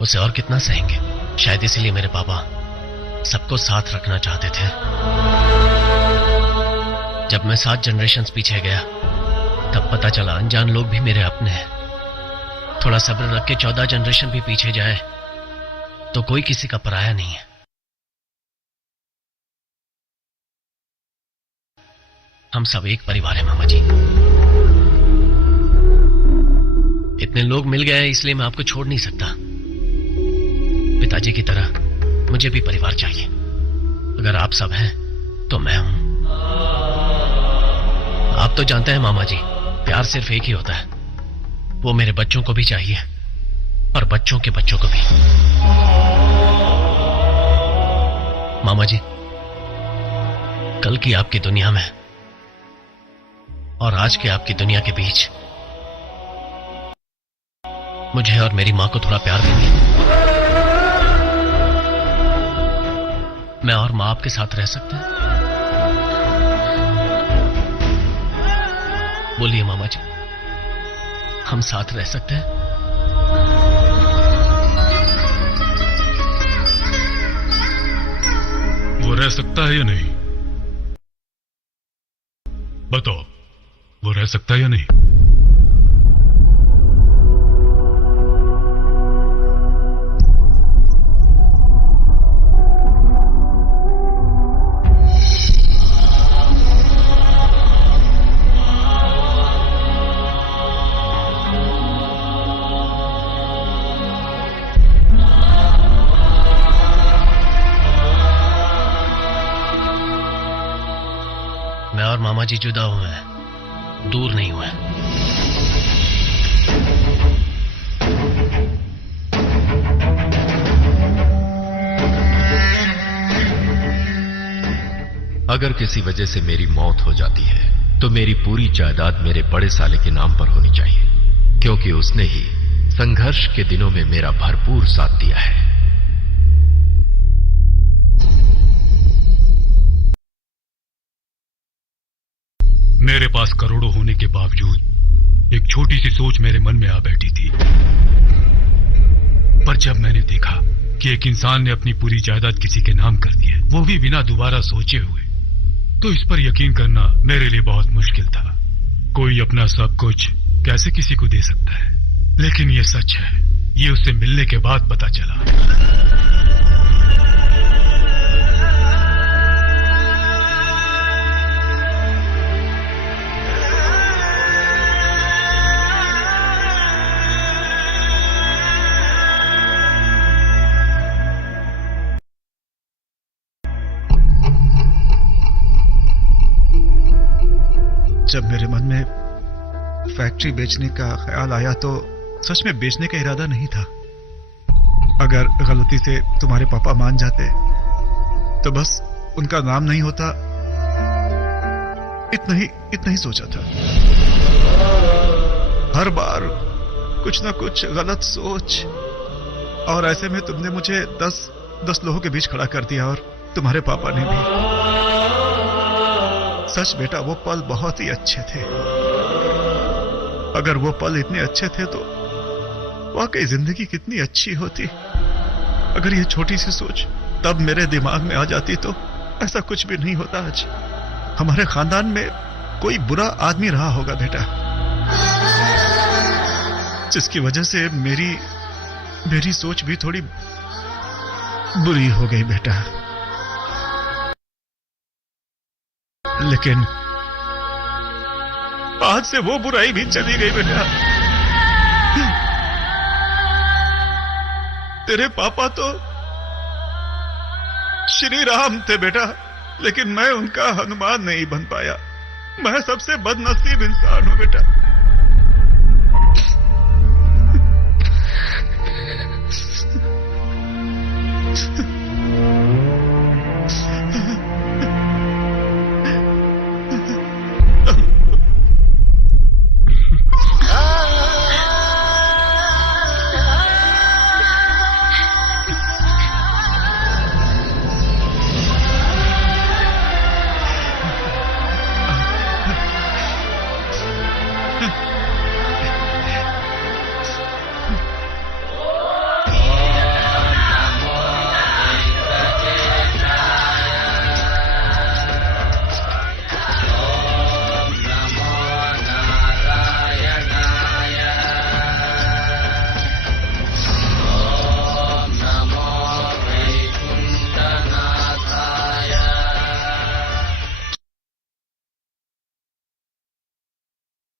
उसे और कितना सहेंगे। शायद इसीलिए मेरे पापा सबको साथ रखना चाहते थे। जब मैं 7 जनरेशंस पीछे गया तब पता चला अनजान लोग भी मेरे अपने हैं। थोड़ा सब्र रख के 14 जनरेशन भी पीछे जाए तो कोई किसी का पराया नहीं है। हम सब एक परिवार है मामा जी। इतने लोग मिल गए हैं इसलिए मैं आपको छोड़ नहीं सकता। पिताजी की तरह मुझे भी परिवार चाहिए। अगर आप सब हैं तो मैं हूं। आप तो जानते हैं मामा जी, प्यार सिर्फ एक ही होता है, वो मेरे बच्चों को भी चाहिए और बच्चों के बच्चों को भी। मामा जी, कल की आपकी दुनिया में और आज के आपकी दुनिया के बीच मुझे और मेरी मां को थोड़ा प्यार देंगे? मैं और मां आपके साथ रह सकते हैं? बोलिए मामा जी, हम साथ रह सकते हैं? वो रह सकता है या नहीं? बताओ, वो रह सकता है या नहीं? मैं और मामा जी जुदा हुए हैं, दूर नहीं हुए। अगर किसी वजह से मेरी मौत हो जाती है तो मेरी पूरी जायदाद मेरे बड़े साले के नाम पर होनी चाहिए, क्योंकि उसने ही संघर्ष के दिनों में मेरा भरपूर साथ दिया है। मेरे पास करोड़ों होने के बावजूद एक छोटी सी सोच मेरे मन में आ बैठी थी। पर जब मैंने देखा कि एक इंसान ने अपनी पूरी जायदाद किसी के नाम कर दी है, वो भी बिना दोबारा सोचे हुए, तो इस पर यकीन करना मेरे लिए बहुत मुश्किल था। कोई अपना सब कुछ कैसे किसी को दे सकता है? लेकिन ये सच है, ये उससे मिलने के बाद पता चला। जब मेरे मन में फैक्ट्री बेचने का ख्याल आया तो सच में बेचने का इरादा नहीं था। अगर गलती से तुम्हारे पापा मान जाते तो बस उनका नाम नहीं होता, इतना ही सोचा था। हर बार कुछ ना कुछ गलत सोच, और ऐसे में तुमने मुझे 10 लोगों के बीच खड़ा कर दिया, और तुम्हारे पापा ने भी। सच बेटा, वो पल बहुत ही अच्छे थे। अगर वो पल इतने अच्छे थे तो वाकई जिंदगी कितनी अच्छी होती। अगर ये छोटी सी सोच तब मेरे दिमाग में आ जाती तो ऐसा कुछ भी नहीं होता। आज हमारे खानदान में कोई बुरा आदमी रहा होगा बेटा, जिसकी वजह से मेरी सोच भी थोड़ी बुरी हो गई बेटा। लेकिन आज से वो बुराई भी चली गई बेटा। तेरे पापा तो श्री राम थे बेटा, लेकिन मैं उनका हनुमान नहीं बन पाया। मैं सबसे बदनसीब इंसान हूं बेटा।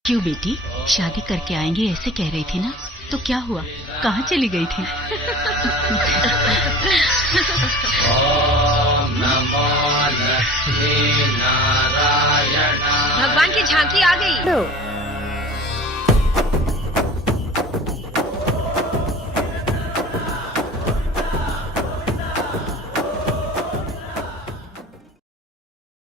क्यों बेटी, शादी करके आएंगे ऐसे कह रही थी ना, तो क्या हुआ, कहाँ चली गई थी? भगवान की झांकी आ गई।